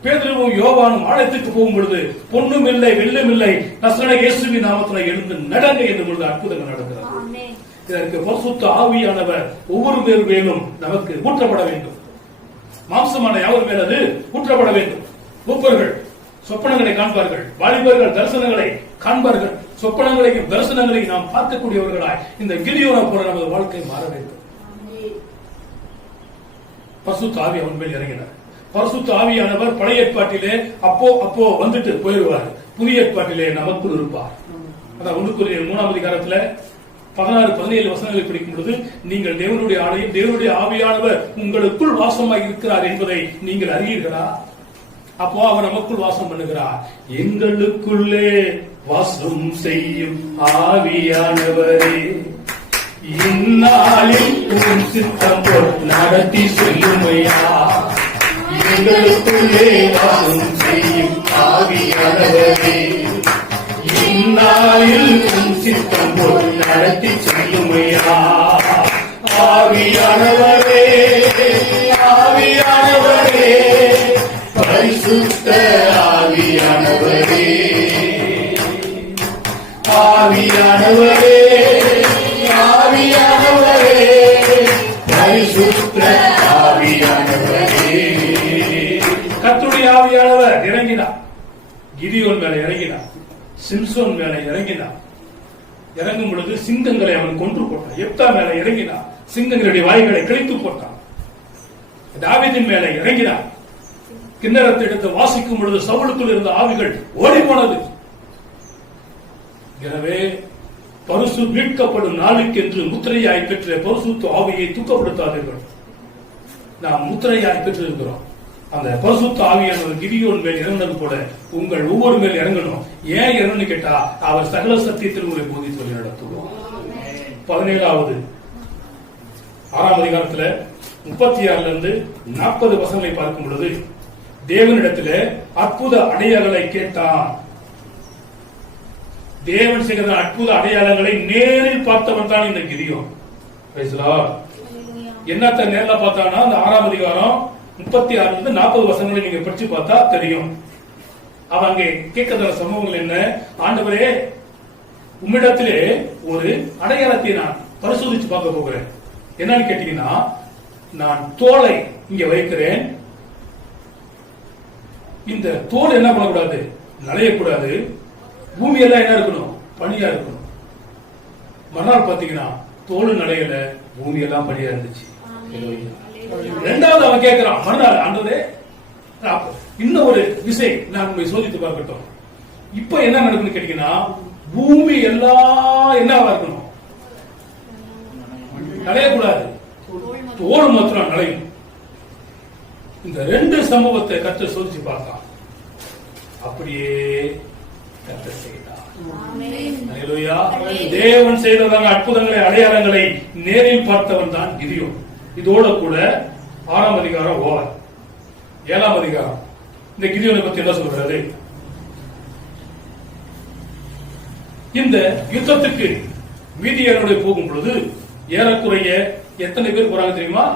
பேதுருவும் யோவானும் ஆலயத்துக்கு போகும் பொழுது பொன்னும் இல்லை வெள்ளும் இல்லை, நசரேய இயேசுவின் நாமத்தில் எழுந்து நடங்க என்று பொழுது அற்புதங்கள் நடக்கிறது. இதற்கு பரிசுத்த ஆவியானவர் ஒவ்வொரு பேர் மேலும் நமக்கு ஊற்றப்பட வேண்டும். மாம்சமான யாவர் மேல் அது ஊற்றப்பட வேண்டும். மூப்பர்கள் சொப்பனங்களை காண்பார்கள், வாலிபர்கள் தரிசனங்களை காண்பார்கள். சொப்பனங்களையும் தரிசனங்களையும் நாம் பார்க்கக்கூடியவர்களாய் இந்த கிதியோனை போல நமது வாழ்க்கை மாற வேண்டும். பரிசுத்த ஆவி அவன் மேல் இறங்கினார். பரிசுத்த ஆவியானவர் பழைய ஏற்பாட்டிலே அப்போ வந்துட்டு போயிடுவார், புதிய ஏற்பாட்டிலே நமக்குள் இருப்பார். அதான் 1 கொரிந்தியர் 3ஆம் அதிகாரத்துல 16, 17 வசனங்களை படிக்கும் பொழுது நீங்கள் தேவனுடைய ஆலயம், தேவனுடைய ஆவியானவர் உங்களுக்குள் வாசமாய் இருக்கிறார் என்பதை நீங்கள் அறியீர்களா? அப்போ அவர் நமக்குள் வாசம் பண்ணுகிறார். எங்களுக்குள்ளே வாசம் செய்யும் ஆவியானவரே, இந்நாளில் உன் சித்தம் போல் நடத்தி சொல்லுமையா. எங்களுக்குள்ளே வாசம் செய்யும் ஆவியானவரே, இந்நாளில் உன் சித்தம் போல் நடத்தி சொல்லுமையா. ஆவியானவரே, ஆவியானவரே, பரிசுத்த ஆவியானவரே, ஆவியானவரே, ஆவியானவரே, பரிசுத்த ஆவியானவரே. கர்த்தருடைய ஆவியானவர் இறங்கினார். கிதியோன் மேல இறங்கினார், சிம்சோன் மேல இறங்கினார். இறங்கும் பொழுது சிங்கங்களை அவன் கொன்று போட்டான். எப்தா மேல இறங்கினார், சிங்கங்களுடைய வாய்களை கிழித்து போட்டான். தாவீதின் மேல இறங்கினார். கிண்ணறத்தை எடுத்து வாசிக்கும் பொழுது சவுலுக்குள் இருந்த ஆவிகள் ஓடி போனது. எனவே பரிசு மீட்கப்படும் நாளுக்கு என்று முத்திரையாய் பெற்ற பரிசுத்த ஆவியை தூக்கப்படுத்தாதீர்கள். நாம் முத்திரையாய் பெற்றிருக்கிறோம். அந்த பரிசுத்த ஆவியானவர் கிதியோன் மேல் இறங்கினது போல உங்கள் ஒவ்வொரு மேல் இறங்கணும். ஏன் இறங்கணும் கேட்டா, அவர் சகல சத்தியத்தில் உங்களை போதித்து வழி நடத்துவோம். 17வது 6ஆம் அதிகாரத்துல 36 40 வசனங்களை பார்க்கும் பொழுது தேவனிடத்திலே அற்புத அடையாளங்களை கேட்டான். தேவன் செய்கிற அற்புத அடையாளங்களை நேரில் பார்த்தவன் தான் இந்த கிதியோன். என்னத்த நேர்ல பார்த்தானா, அந்த 6ஆம் அதிகாரம் 36 40 வசனங்களை நீங்க படிச்சு பார்த்தா தெரியும். அவன் அங்கே கேட்கிற சம்பவங்கள் என்ன? ஆண்டவரே, உம்மிடத்திலே ஒரு அடையாளத்தை நான் பரிசோதிச்சு பார்க்க போகிறேன். என்னன்னு கேட்டீங்கன்னா, நான் தோலை இங்க வைக்கிறேன். இந்த தோல் என்ன பண்ணக்கூடாது? நனையக்கூடாது. பூமியெல்லாம் என்ன இருக்கணும்? பனியா இருக்கணும். மறுநாள் பாத்தீங்கன்னா தோல் நடையில, பூமியெல்லாம் பனியா இருந்துச்சு. இரண்டாவது அவன் கேட்கிறான், மறுநாள் ஆண்டவரே, இன்னும் ஒரு விசை நான் உங்களை சோதித்து பார்க்கட்டும். இப்ப என்ன நடக்குன்னு கேட்டீங்கன்னா, பூமி எல்லாம் என்னவா இருக்கணும்? நடையக்கூடாது. தோல் மாத்திரம் நடையும். இந்த 2 சம்பவத்தை கர்த்தர் சோதிச்சு பார்த்தான். அப்படியே கர்த்தர் செய்தார். அல்லேலூயா. தேவன் செய்ததான அற்புதங்களை, அடையாளங்களை நேரில் பார்த்தவன் தான் கிதியோன். இதோட கூட 6ஆம் அதிகாரம் ஓவர் 7ஆம் அதிகாரம் இந்த கிதியோனை பத்தி என்ன சொல்றது? இந்த யுத்தத்துக்கு மீதியானோட போகும் பொழுது ஏறக்குறைய எத்தனை பேர் போறாங்க தெரியுமா?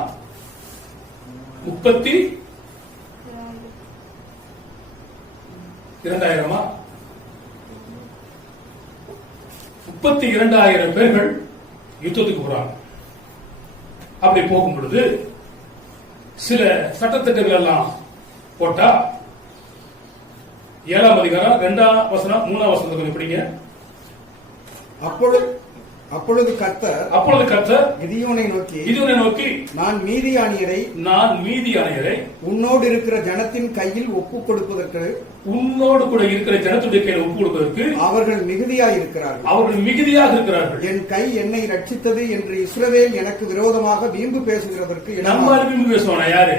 32,000 32,000 பேர்கள் யுத்தத்துக்கு போறாங்க. அப்படி போகும் பொழுது சில சட்டத்திட்டங்கள் எல்லாம் போட்டா 7ஆம் அதிகாரம் 2ஆம் வசனம் 3ஆம் வசனத்தை கொஞ்சம் படிங்க. அப்பொழுது கர்த்தர் கிதியோனை நோக்கி, நான் மீதியானியரை உன்னோடு இருக்கிற ஜனத்தின் கையில் ஒப்புக் கொடுப்பதற்கு, உன்னோடு கூட இருக்கிற ஜனத்துடைய கையில் ஒப்புக் கொடுப்பதற்கு அவர்கள் மிகுதியாக இருக்கிறார்கள். என் கை என்னை ரட்சித்தது என்று இஸ்ரவேல் எனக்கு விரோதமாக வீம்பு பேசுகிறதற்கு. நம்ம வீம்பு பேசுவானா? யாரு?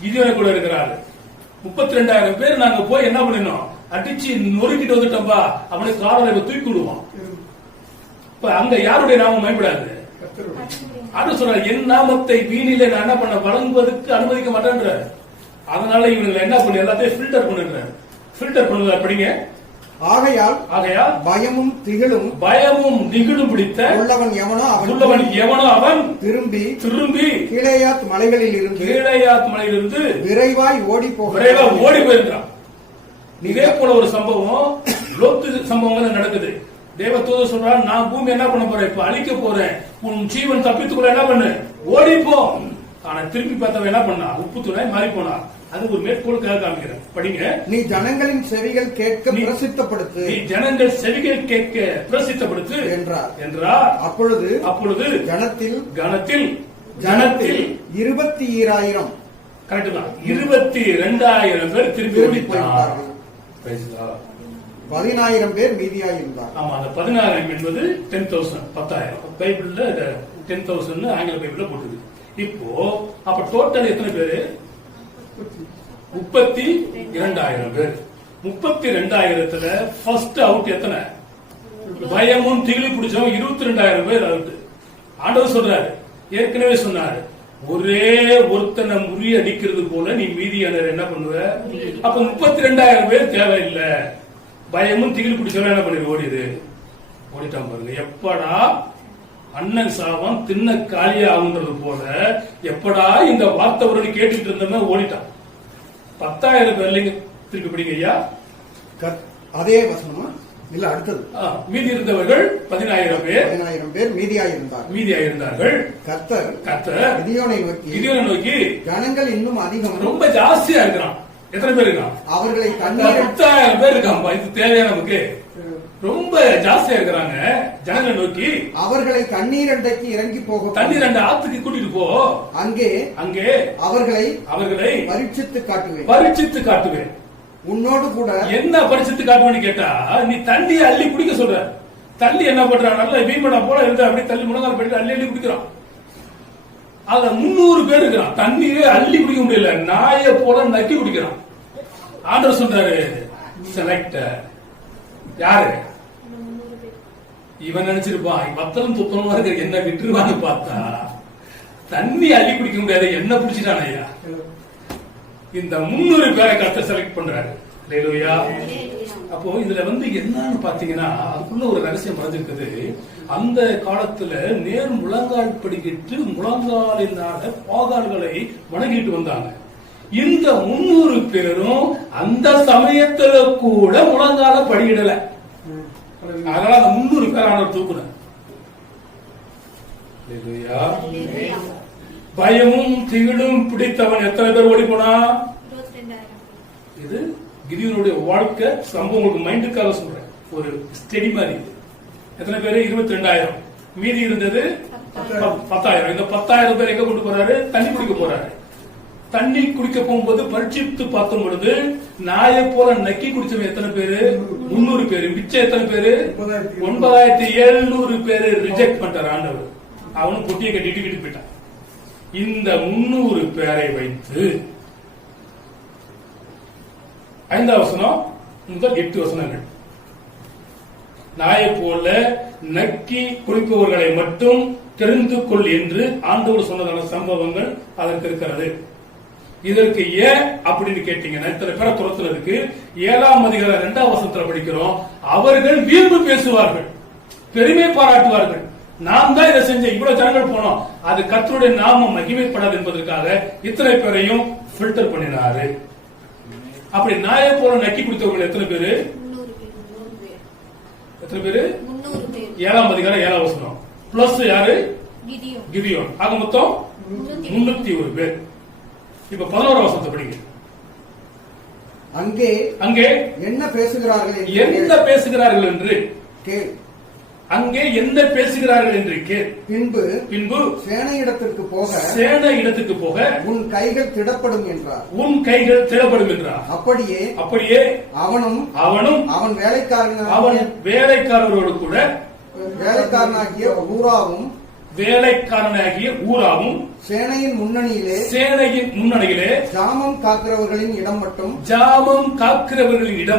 கிதியோனை கூட இருக்கிறாரு. 32,000 பேர் நாங்க போய் என்ன பண்ணினோம்? அடிச்சு நொறுக்கிட்டு வந்துட்டோம்பா, அவனுக்கு காலரை தூக்கி விடுவான். அங்க யாருடைய நாமம் பயன்படாது. அது சொல்ற, என் நாமத்தை வீணிலே நான் என்ன பண்ண வழங்குவதற்கு அனுமதிக்க மாட்டேன்ற. அதனால இவங்க என்ன பண்ணி எல்லாத்தையும் ஃபில்டர் பண்ணுங்க. படிங்க. ஆகையால் பயமும் திகிலும் பிடித்த உள்ளவன் எவனோ அவன் திரும்பி கீலேயாத் மலைகளில் இருந்து விரைவாய் ஓடி போயிருக்கிறான். இதே போல ஒரு சம்பவம் லோத்து சம்பவங்கள் நடக்குது. தேவதூதர் சொல்றான், நான் பூமி என்ன பண்ண போறேன்? இப்ப அழிக்க போறேன். உன் ஜீவன் தப்பித்துக்குள்ள என்ன பண்ணு? ஓடிப்போ. ஆனா திரும்பி பார்த்தவன் என்ன பண்ணா? உப்பு துணை மாறி போனா. அது ஒரு மேற்கோளுக்காக காமிக்கிறேன். படிங்க. நீ ஜனங்களின் செவிகள் கேட்க பிரசித்தப்படுத்து. என்றார். அப்பொழுது கணத்தில் 22,000 கரெக்ட் தான். 22,000 பேர் திரும்பி ஓடிப்பார்கள். 10,000 பேர் மீதியாயிருந்தார். ஆமா, அந்த 10,000 என்பது 10,000, 10,000. பைபிள்ல 10,000 ஆங்கில பைபிள்ல போட்டுது. இப்போ அப்ப டோட்டல் எத்தனை பேரு? 32,000 பேர். 32,000த்துல ஃபர்ஸ்ட் அவுட் எத்தனை? பயமும் திகிலி பிடிச்சவங்க 22,000 பேர் அவுட். ஆண்டவர் சொல்றாரு, ஏற்கனவே சொன்னாரு, ஒரே ஒருத்தனை முறியடிக்கிறது போல நீ மீதியானர் என்ன பண்ணுவ? அப்ப 32,000 பேர் தேவையில்லை. பயமும் திகில் பிடிச்சவன என்ன பண்ணி ஓடிட்டான் பாருங்க. எப்படா அண்ணன் சாவம் தின்ன காலியா ஆகுன்றது போல எப்படா இந்த வார்த்தை ஒரு கேட்டுட்டு இருந்தவன் ஓடிட்டான். 10,000 பேர்ல திருப்பி பிடிங்க ஐயா. அதே வசனமா இல்ல அடுத்தது? மீதி இருந்தவர்கள் 10,000 பேர். 10,000 பேர் மீதியாயிருந்தார்கள். கர்த்தர் கிதியோனை நோக்கி ஜனங்கள் இன்னும் அதிகம், ரொம்ப ஜாஸ்தியா இருக்கிறான். எத்தனை பேர் இருக்கான்? அவர்களை 10,000 பேர் இருக்கான். இது தேவையான நமக்கு ரொம்ப ஜாஸ்தியா இருக்கிறாங்க. ஜனங்களை நோக்கி அவர்களை தண்ணீர் அண்டைக்கு இறங்கி போக, தண்ணீர் அண்டை ஆத்துக்கு கூட்டிட்டு போ, அங்கே அவர்களை பரீட்சித்து காட்டுவேன். உன்னோடு கூட என்ன பரிசுத்து காட்டுவேன்னு கேட்டா, நீ தண்ணியை அள்ளி குடிக்க சொல்ற. தள்ளி என்ன பண்றான்? நல்ல வீமனா போல இருந்து அப்படியே தள்ளி முழங்கால் போயிட்டு அள்ளி குடிக்கிறான். அதுல 300 பேர் இருக்கிறான். தண்ணியே அள்ளி குடிக்க முடியல, நாயை போல நக்கி குடிக்கிறான். ஆண்டவர் சொல்றாரு, செலக்ட். யாரு? இவன் நினைச்சிருப்பான் பத்தலும் துத்தமா இருக்கிற என்ன விட்டுருவான்னு பார்த்தா தண்ணி அள்ளி குடிக்க முடியாது, என்ன பிடிச்சிட்டான் ஐயா. இந்த 300 பேரை கர்த்தர் செலக்ட் பண்றாரு. ஹல்லேலூயா. அப்போ இதுல என்னன்னு பாத்தீங்கன்னா, அதுக்குள்ள ஒரு ரகசியம் மறைஞ்சிருக்குது. அந்த காலத்துல நேர் முழங்கால் படிக்கிட்டு முழங்காலினால பாகால்களை வணங்கிட்டு வந்தாங்க. இந்த 300 பேரும் அந்த சமயத்துல கூட முழங்கால படியிடல. அதனால அந்த 300 பேர் ஆனவர் தூக்குன. பயமும் திகிலும் பிடித்தவன் எத்தனை பேர் ஓடி போனா? இது கிதியோனுடைய வாழ்க்கை சம்பவம் உங்களுக்கு மைண்டுக்காக சொல்றேன், ஒரு ஸ்டெடி மாதிரி. எத்தனை பேரு? 22,000. மீதி இருந்தது 10,000. இந்த 10,000 பேர் எங்க கொண்டு போறாரு? தண்ணி குடிக்க போறாரு. தண்ணி குடிக்க போகும்போது பரிட்சித்து பார்க்கும் பொழுது நாயை போல நக்கி குடிச்சவன் எத்தனை பேரு? 300 பேரு. மிச்சம் எத்தனை பேரு? 9,700 பேரு ரிஜெக்ட் பண்றார் ஆண்டவர். அவனும் பொட்டியை கட்டிட்டு வீட்டுக்கு போயிட்டான். இந்த 300 பேரை வைத்து 5 வசனம் முதல் 8 வசனங்கள், நாயை போல நக்கி குடிப்பவர்களை மட்டும் தெரிந்து கொள் என்று ஆண்டவர் சொன்னதான சம்பவங்கள் அதற்கு இருக்கிறது. இதற்கு ஏன் அப்படின்னு கேட்டீங்கன்னா, இத்தனை பேரை துரத்துறதுக்கு 7ஆம் அதிகாரம் 2ஆம் வசனத்துல படிக்கிறோம். அவர்கள் வீம்பு பேசுவார்கள், பெருமை பாராட்டுவார்கள். நாம் தான் இதை செஞ்ச, இவ்வளவு ஜனங்கள் போனோம், அது கர்த்தருடைய நாமம் மகிமைப்படாது என்பதற்காக இத்தனை பேரையும் ஃபில்டர் பண்ணினாரு. அப்படி நாயை போல நக்கி குடித்தவர்கள் எத்தனை பேரு? எத்தனை பேரு? 7ஆம் அதிகாரம் 7ஆம் வசனம் பிளஸ் யாரு? கிதியோன். ஆக மொத்தம் 301 பேர். இப்ப 11ஆம் வசனத்தை படிங்க. அங்கே என்ன பேசுகிறார்கள் என்று அங்கே என்ன பேசுகிறார்கள் என்று பின்பு சேனையிடத்திற்கு போக உன் கைகள் திடப்படும் என்றார். அப்படியே அவனும் அவன் வேலைக்காரரோடு கூட வேலைக்காரனாகிய ஊராவும் சேனையின் முன்னணியிலே ஜாமம் காக்கிறவர்களின் இடம்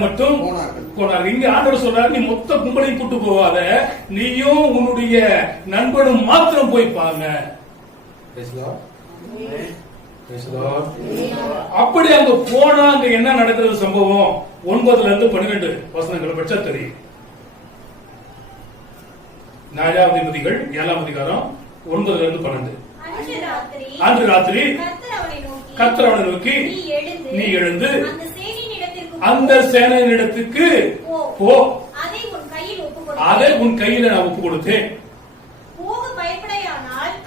மட்டும் போனார்கள். இங்க ஆண்டவர் சொல்றாரு, நீ மொத்த கும்பலையும் கூட்டு போவாத, நீயும் உன்னுடைய நண்பனும் மாத்திரம் போய் பாருங்க. அப்படி அங்க போனா அங்க என்ன நடக்கிறது சம்பவம்? 9 இருந்து 12 வசனங்களை பட்சா தெரியும். நியாயாதிபதிகள் 7ஆம் அதிகாரம் 9 இருந்து 12. அன்று ராத்திரி கர்த்தர் அவனை நோக்கி, நீ எழுந்து அந்த சேனையினிடத்துக்கு போ, அதை உன் கையில நான் ஒப்பு கொடுத்தேன்.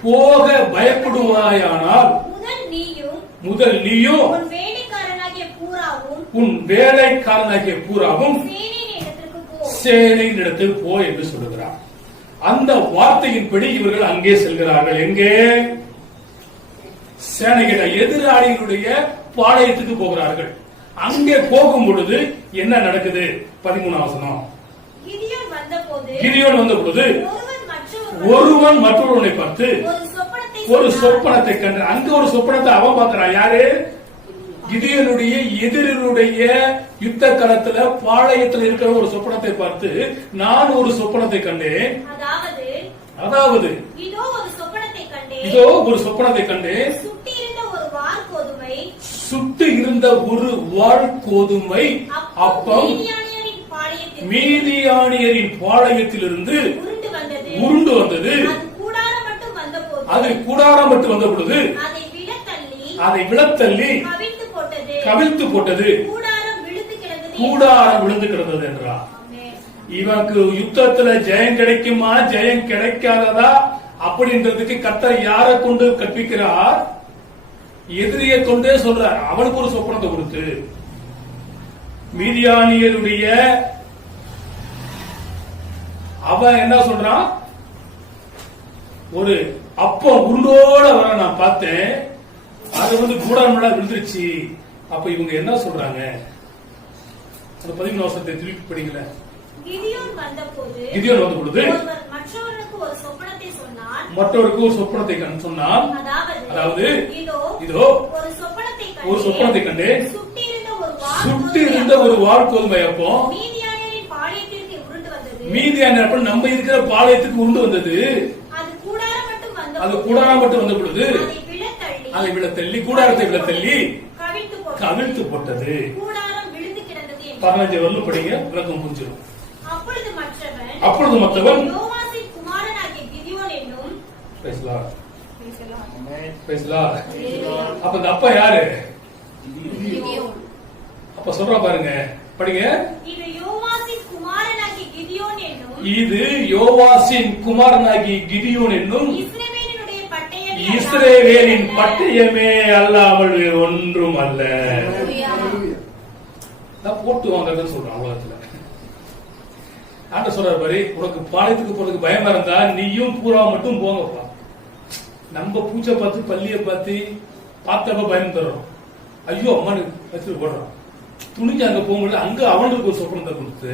போக பயப்படுவாயானால் முதல் நீயும் உன் வேலைக்காரனாகிய பூராவும் சேனையினிடத்தில் போ என்று சொல்லுகிறார். அந்த வார்த்தையின்படி இவர்கள் அங்கே செல்கிறார்கள். எங்கே? சேனைகிட்ட எதிராளிகளுடைய பாளையத்துக்கு போகிறார்கள். அங்கே போகும் பொழுது என்ன நடக்குது? 13 வசனம். கிதியோன் வந்தபோது கிதியோன் வந்த பொழுது ஒருவன் மற்றொருவனை பார்த்து ஒரு சொப்பனத்தை கண்டு, அங்க ஒரு சொப்பனத்தை அவன் பார்க்கிறான். யாரு? கிதியோனுடைய எதிரினுடைய யுத்த களத்துல பாளையத்தில் இருக்கிற ஒரு சொப்பனத்தை பார்த்து நான் ஒரு சொப்பனத்தை கண்டேன். அதாவது இதோ ஒரு சொப்பனத்தை கண்டேன். சுட்டு இருந்த ஒரு வாள் கோதுமை அப்பம் மீதியானியரின் பாளையத்திலிருந்து உருண்டு வந்தது. அது கூடாரம் மட்டும் வந்த பொழுது அதை விழத்தள்ளி கவிழ்த்து போட்டது. கூடாரம் விழுந்து கிடந்தது என்றார். இவனுக்கு யுத்தத்துல ஜெயம் கிடைக்குமா ஜெயம் கிடைக்காததா அப்படின்றதுக்கு கர்த்தர் யாரை கொண்டு கற்பிக்கிறார்? எதிரியை கொண்டே சொல்றார். அவனுக்கு ஒரு சொப்பனத்தை கொடுத்து மீதியானியருடைய அவன் என்ன சொல்றான்? ஒரு அப்பம் உருண்டோட வர நான் பார்த்தேன், அது கூடாரம் விழுந்துருச்சு. அப்ப இவங்க என்ன சொல்றாங்க? 13 வருஷத்தை திருப்பி படிக்கல. கிதியோன் வந்த பொழுது மற்றவருக்கு ஒரு சொப்பனத்தை சொன்னான். அதாவது இதோ ஒரு சொப்பனத்தை கண்டு சுட்டு இருந்த ஒரு வாள் கோதுமை அப்பம் மீதியான நம்ம இருக்கிற பாளையத்துக்கு உருண்டு வந்தது. அது கூடாரம் மட்டும் வந்த பொழுது அதை விழத்தள்ளி கூடாரத்தை விழத்தள்ளி கவிழ்த்து போட்டது. 15 வரலும் படிங்க, விளக்கம் புரிஞ்சிடும். அப்பொழுது மற்றவன் அப்ப இந்த அப்பா யாரு? அப்ப சொல்ற பாருங்க, படிங்க. இது யோவாசின் குமாரனாகி கிதியோன் என்னும் இஸ்ரவேலின் பட்டயமே அல்லாமல் ஒன்றும் அல்ல. போட்டு வாங்கறதுன்னு சொல்றான் உலகத்துல. ஆண்ட சொல்றாரு பாரு, உனக்கு பாளையத்துக்கு போறதுக்கு பயமா இருந்தா நீயும் பூரா மட்டும் போங்கப்பா. நம்ம பூச்சை பார்த்து பள்ளிய பார்த்து பார்த்தப்ப பயம் தர்றோம். ஐயோ அம்மானு வச்சுட்டு போடுறான். துணிஞ்சு அங்க போகும்போது அங்க அவனுக்கு ஒரு சொப்பனத்தை கொடுத்து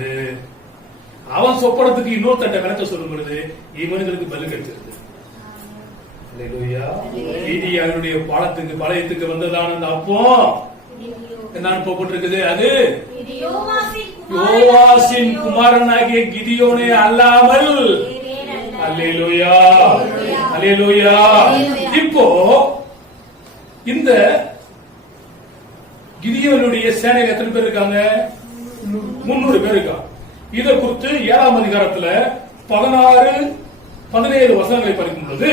அவன் சொப்பனத்துக்கு இன்னொரு தட்ட கணக்க சொல்லும் பொழுது இவனுக்கு பலு கிடைச்சிருக்கு. அவனுடைய பாளையத்துக்கு வந்ததான அந்த அப்போ என்னன்னு போட்டிருக்குது? அது யோவாசின் குமாரனாகிய கிதியோனே அல்லாமல். அல்லேலூயா, அல்லேலூயா. இப்போ இந்த கிதியோனுடைய சேனையில் எத்தனை பேர் இருக்காங்க? 300 பேர் இருக்காங்க. இதை குறித்து 7ஆம் அதிகாரத்துல 16-17 வசனங்களை படிக்கும் பொழுது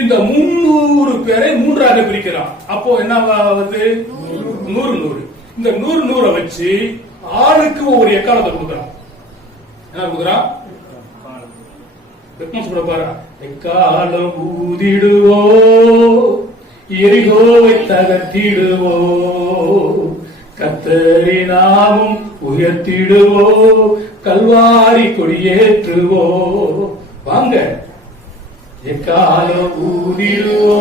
இந்த 300 பேரை 3ஆக பிரிக்கிறான். அப்போ என்ன வருது? 100. இந்த 100 வச்சு ஆளுக்கு ஒவ்வொரு எக்காலத்தை கொடுக்கிறான். என்ன கொடுக்கிறான்? பாரு, எக்காலம் ஊதிடுவோ எரிகோவை தகர்த்திடுவோ கத்தரினாமும் உயர்த்திடுவோ கல்வாரி கொடியேற்றுவோ. வாங்க, எக்காலம் ஊதிடுவோ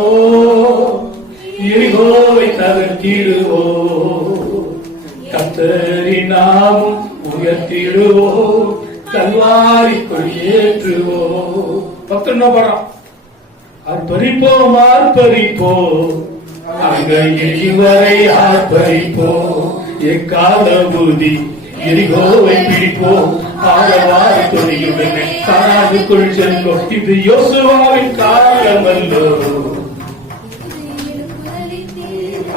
எரிகோவை தகர்த்திடுவோ கத்தரினாமும் உயர்த்திடுவோ கல்வாரி கொடியேற்றுவோ. பக்தன் என்ன பண்றான்? ஆர்ப்பரிப்போம் ஆர்ப்பரிப்போம் அங்க எரிவரை ஆர்ப்பரிப்போம் எக்கால ஊதி எரிகோவை பிடிப்போம் ஆழவாரி கொடியுடனே காதுக்குள் செல்வோம். இது யோசுவாவின் காலமல்லோ.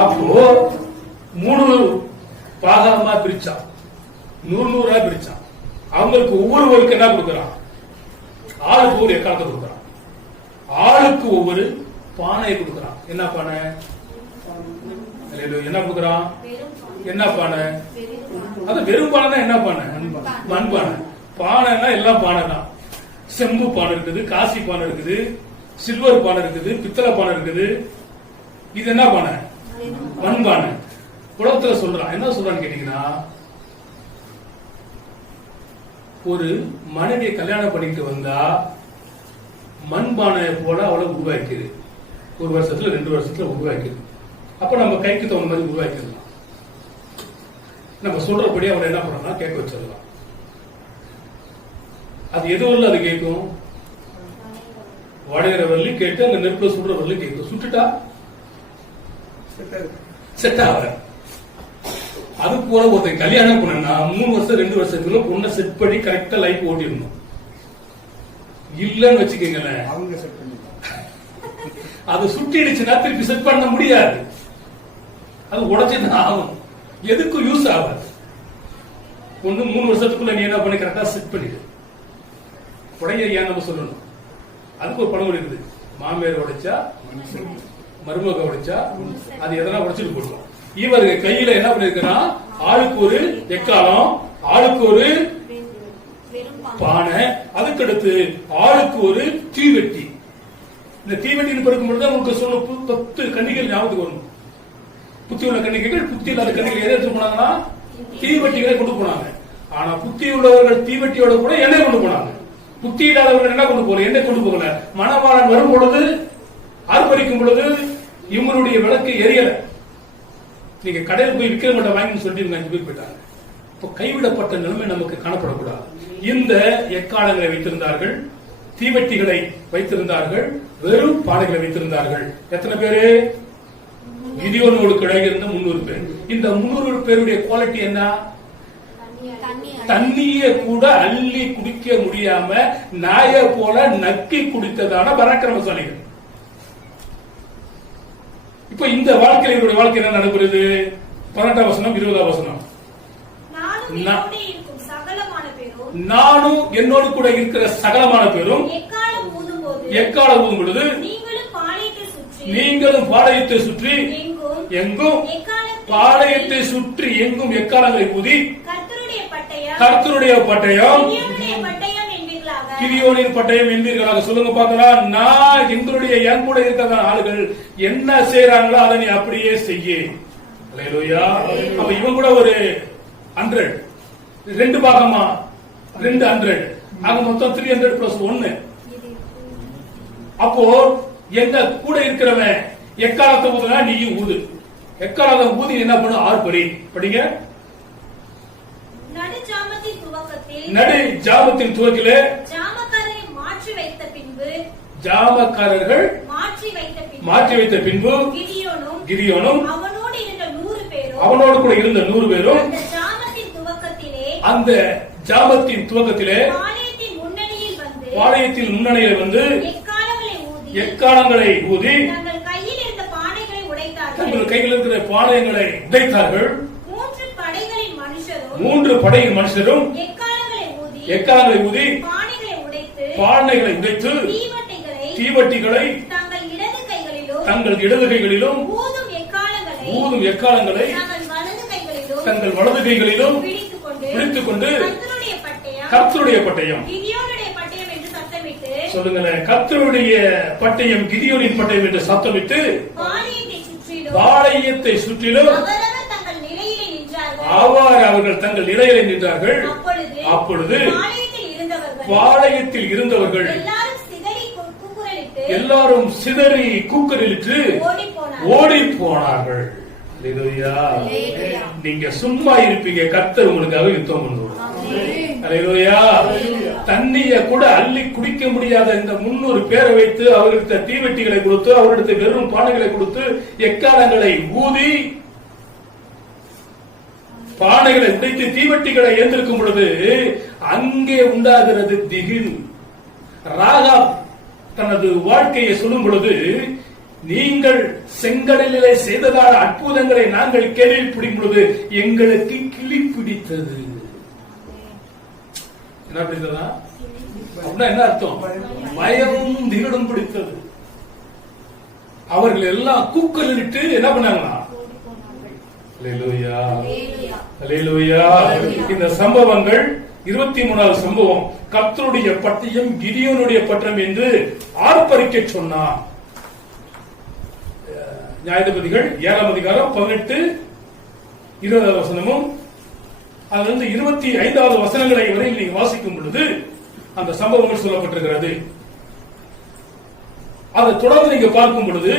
அப்போ 3 பாகமா பிரிச்சான், 100 பிரிச்சான். அவங்களுக்கு ஒவ்வொருவருக்கு என்ன கொடுக்கிறான்? ஆளுக்கு ஒரு எக்காலத்தை கொடுக்கிறான். ஆளுக்கு ஒவ்வொரு பானையை கொடுக்கிறான். என்ன பானை? என்ன கொடுக்கிறான்? என்ன பானை? அது வெறும் பானை. என்ன பானை? மண் பானை. பானைன்னா எல்லாம் பானை தான். செம்பு பானை இருக்குது, காசி பானை இருக்குது, சில்வர் பானை இருக்குது, பித்தளை பானை இருக்குது. இது என்ன பானை? மண் பானை. குளத்துல சொல்றான். என்ன சொல்றான்னு கேட்டீங்கன்னா, ஒரு மனைவியை கல்யாணம் பண்ணிட்டு வந்தா மண்பானையை போல அவளை உருவாக்கிது. 1 வருஷத்துல 2 வருஷத்துல உருவாக்கிது. அப்ப நம்ம கைக்கு தகுந்த மாதிரி உருவாக்கிடலாம். நம்ம சொல்றபடி அவரை என்ன பண்ணலாம், கேட்க வச்சிடலாம். அது எது வரல அது கேட்கும், வடைகிற வரலையும் கேட்டு அங்க நெருப்புல சுடுற வரலையும் கேட்கும். சுட்டுட்டா செட் ஆகல. அது போல ஒருத்தர் கல்யாணம் பண்ணா 3 வருஷம் 2 வருஷத்துக்குள்ள பொண்ணை செட் பண்ணி கரெக்டா லைஃப் ஓட்டிடணும். இல்லன்னு வச்சுக்கீங்களேன், அவங்க செட் பண்ணி அது சுட்டிடுச்சுன்னா திருப்பி செட் பண்ண முடியாது. அது உடச்சுதான் ஆகும். எதுக்கும் யூஸ் ஆகாது. ஒண்ணு 3 வருஷத்துக்குள்ள நீ என்ன பண்ணி கரெக்டா செட் பண்ணிடு. உடைய ஏன் நம்ம சொல்லணும், அதுக்கு ஒரு படம் இருக்குது. மாமியார் உடைச்சா மருமக உடைச்சா அது எதனா உடைச்சிட்டு போடுவோம். இவருக்கு கையில என்ன பண்ணிருக்கிறான், ஆளுக்கு ஒரு எக்காலம், ஆளுக்கு ஒரு பானை, அதுக்கடுத்து ஆளுக்கு ஒரு தீவெட்டி. இந்த தீவெட்டின்னு படுக்கும் பொழுது உங்களுக்கு சொல்ல 10 கன்னிகள் ஞாபகத்துக்கு வரும். புத்தி உள்ள கன்னிகைகள், புத்தி இல்லாத கன்னிகள் எதை எடுத்து போனாங்கன்னா தீவெட்டிகளை கொண்டு போனாங்க. ஆனா புத்தி உள்ளவர்கள் தீவெட்டியோட கூட எண்ணெய் கொண்டு போனாங்க. புத்தி இல்லாதவர்கள் என்ன கொண்டு போகல, எண்ணெய் கொண்டு போகல. மணவாளன் வரும் பொழுது ஆர்ப்பரிக்கும் பொழுது இவங்களுடைய விளக்கு எரியல. நீங்க கடையில் போய் விற்கிற மாட்டை வாங்கி சொல்லிட்டு 5 பேர் போயிட்டாங்க. இப்போ கைவிடப்பட்ட நிலைமை நமக்கு காணப்படக்கூடாது. இந்த எக்காலங்களை வைத்திருந்தார்கள், தீவெட்டிகளை வைத்திருந்தார்கள், வெறும் பானைகளை வைத்திருந்தார்கள். எத்தனை பேரு? கிதியோனோடு கிடையாது இருந்த 300 பேர். இந்த 300 பேருடைய குவாலிட்டி என்ன? தண்ணிய கூட அள்ளி குடிக்க முடியாம நாய போல நக்கி குடித்ததான பராக்கிரமசாலிகள். இப்ப இந்த வாழ்க்கையில இவருடைய வாழ்க்கை என்ன நடக்கிறது? 18ஆம் வசனம் 20ஆம் வசனம். நானும் என்னோடு கூட இருக்கிற சகலமான பேரும் எக்காலம் ஊதும் பொழுது நீங்களும் பாளையத்தை சுற்றி எங்கும் பாளையத்தை சுற்றி எங்கும் எக்காலங்களை ஊதி கர்த்தருடைய பட்டயம் கிதியோனின் பட்டயம் என்பீர்களாக. சொல்லுங்க பார்க்கலாம். நான் எங்களுடைய என் கூட இருக்கிற ஆளுகள் என்ன செய்யறாங்களோ அதை நீ அப்படியே செய்ய. அல்லேலூயா. அப்ப இவன் கூட ஒரு 100, 2 பாகமா 200 ஆக மொத்தம் 300 பிளஸ் 1. அப்போ எங்க கூட இருக்கிறவன் எக்காலத்தை ஊதுனா நீ ஊது. எக்காலத்தை ஊதி என்ன பண்ணு? ஆர்ப்பரி. படிங்க. நடு ஜாமத்தின் துவக்கிலே ஜாமக்காரர்கள் மாற்றி வைத்த பின்பு கிதியோனும் அவனோடு கூட இருந்த 100 பேரும் அந்த ஜாமத்தின் துவக்கத்திலே பாளையத்தில் முன்னணியில் வந்து எக்காலங்களை ஊதி தங்கள் கையில் இருக்கிற பாளையங்களை உடைத்தார்கள். 3 படையின் மனுஷரும் எக்காலங்களை ஊதி பானைகளை உடைத்து தீவட்டிகளை தங்கள் இடது கைகளிலும் ஊதும் எக்காலங்களை தங்கள் வலது கைகளிலும் பிடித்துக் கொண்டு கர்த்தருடைய பட்டயம் சொல்லுங்களேன், கர்த்தருடைய பட்டயம் கிதியோனின் பட்டயம் என்று சத்தமிட்டு பாளையத்தை சுற்றிலும் அவர்கள் தங்கள் நிலையிலே நின்றார்கள். அப்பொழுது பாளையத்தில் இருந்தவர்கள் எல்லாரும் சிதறி கூக்குரலிட்டு ஓடி போனார்கள். நீங்க சும்மா இருப்பீங்க, கர்த்தர் உங்களுக்காக யுத்தம் பண்ணுவார். அல்லேலூயா. தண்ணிய கூட அள்ளி குடிக்க முடியாத இந்த 300 பேரை வைத்து அவர்களுக்கு தீவெட்டிகளை கொடுத்து அவர்களுக்கு வெறும் பானைகளை கொடுத்து எக்காலங்களை ஊதி பானைகளை உடைத்து தீவெட்டிகளை ஏந்திருக்கும் பொழுது அங்கே உண்டாகிறது திகில். ராகாப் தனது வாழ்க்கையை சொல்லும் பொழுது, நீங்கள் செங்கடலிலே செய்ததான அற்புதங்களை நாங்கள் கேள்விப்படும் பொழுது எங்களுக்கு கிளி பிடித்தது. என்ன பிடித்ததா? அப்படின்னா என்ன அர்த்தம்? பயமும் திகிலும் பிடித்தது. அவர்கள் எல்லாம் கூக்கலிட்டு என்ன பண்ணாங்களா? அல்லேலூயா, அல்லேலூயா. இந்த சம்பவங்கள் 23வது சம்பவம். கர்த்தருடைய பட்டயம் கிதியோனுடைய பட்டயம் என்று ஆர்ப்பரிக்க சொன்னான். நியாயாதிபதிகள் 7ஆம் அதிகாரம் 18, 20வது வசனமும் அதிலிருந்து 25வது வசனங்களை வரை நீங்க வாசிக்கும் பொழுது அந்த சம்பவங்கள் சொல்லப்பட்டிருக்கிறது. அதை தொடர்ந்து நீங்க பார்க்கும் பொழுது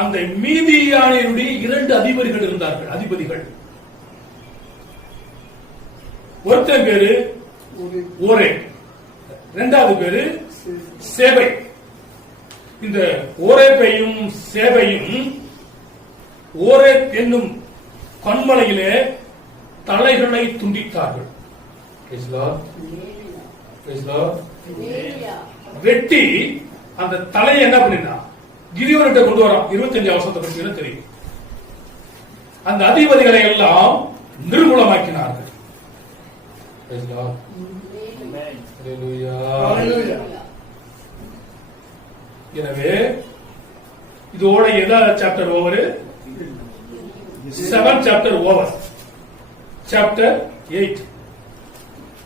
அந்த மீதியானியருடைய 2 அதிபதிகள் இருந்தார்கள். அதிபதிகள் ஒருத்தன் பேரு ஓரே, இரண்டாவது பேரு சேவை. இந்த ஓரேப்பையும் சேவையும் ஓரே என்னும் கண்மலையிலே தலைகளை துண்டித்தார்கள். வெட்டி அந்த தலையை என்ன பண்ணினா கிரியோனிட்ட கொண்டு வரான். 25 வருஷத்தை பற்றி தெரியும். அந்த அதிபதிகளை எல்லாம் நிர்மூலமாக்கினார்கள். எனவே இதோட எதா chapter over? 7 chapter over. Chapter 8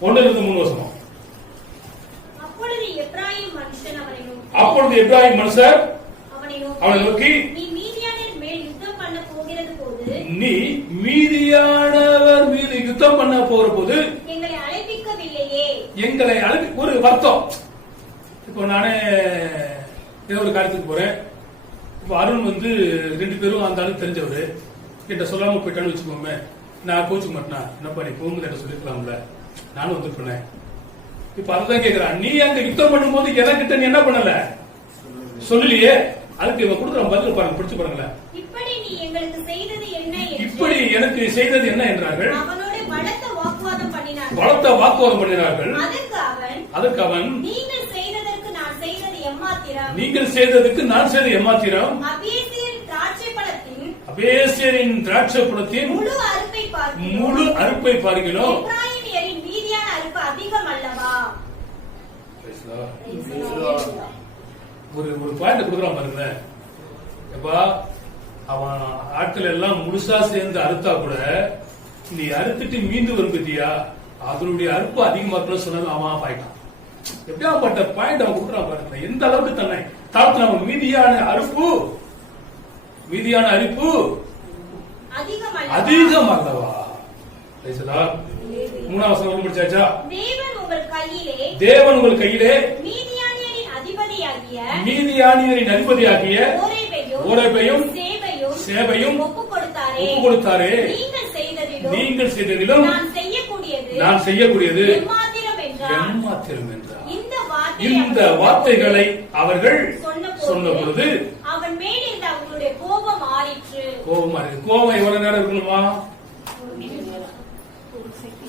1 3 வருஷம். அப்பொழுது எப்பிராயீம் மனுஷர் அவனை நோக்கி, நீ மீதியானர் மேல் யுத்தம் பண்ண போகிறது போது, நீ மீதியானவர் மீது யுத்தம் பண்ண போற போது எங்களை அழைப்பிக்கவில்லையே. எங்களை ஒரு வருத்தம். இப்போ நானே ஏதோ ஒரு காரியத்துக்கு போறேன். இப்போ அருண் வந்து 2 பேரும் அந்த ஆளு தெரிஞ்சவரு. என்கிட்ட சொல்லாம போயிட்டான்னு வச்சுக்கோமே, நான் கோச்சுக்க மாட்டேனா? என்னப்பா நீ போகும்போது என்கிட்ட சொல்லிருக்கலாம்ல, நானும் வந்துருப்பேன். இப்ப அதுதான் கேக்குறான். நீ அங்க யுத்தம் பண்ணும்போது என்கிட்ட நீ என்ன பண்ணல, சொல்லலையே. அதுக்கு இவன் கொடுக்குற பதில் பாருங்க, பிடிச்சு பாருங்களேன். இப்படி நீ எங்களுக்கு செய்தது என்ன? இப்படி எனக்கு செய்தது என்ன என்றார்கள். அவனோடு பலத்த வாக்குவாதம் பண்ணினார்கள். அதற்கு அவன், நீங்கள் செய்ததற்கு நான் செய்தது எம்மாத்திரம். நீங்கள் செய்ததுக்கு நான் செய்த எம்மாத்திரம். அபேசியரின் திராட்சை பழத்தின் முழு அறுப்பை பார்க்கிறோம். எப்பிராயீமியரின் மீதியான அறுப்பு அதிகம் அல்லவா? ஒரு பாயிண்ட் கொடுக்குறான் பாருங்க. எப்பா அவன் ஆட்கள் எல்லாம் முழுசா சேர்ந்து அறுத்தா கூட நீ அறுத்துட்டு மீண்டு வரும் பத்தியா, அதனுடைய அறுப்பு அதிகமா இருக்குன்னு சொன்னது அவன் பாயிட்டான். எப்படியா பட்ட பாயிண்ட் அவன் கொடுக்குறான் பாருங்க. எந்த அளவுக்கு தன்னை தாழ்த்தின அவன். மீதியான அறுப்பு அதிகம் அல்லவா? 3ஆம் வசனம் முடிச்சாச்சா? தேவன் உங்கள் கையிலே மீதியானியரின் அதிபதியாகிய ஓரேபையும் சேவையும் ஒப்புக் கொடுத்தாரே. நீங்கள் செய்ததிலும் நான் செய்யக்கூடியது எம்மாத்திரம் என்றார். இந்த வார்த்தைகளை அவர்கள் சொன்ன பொழுது அவன் மேல் இருந்த அவர்களுடைய கோபம் ஆறிற்று. கோபம் எவ்வளவு நேரம் இருக்கணுமா?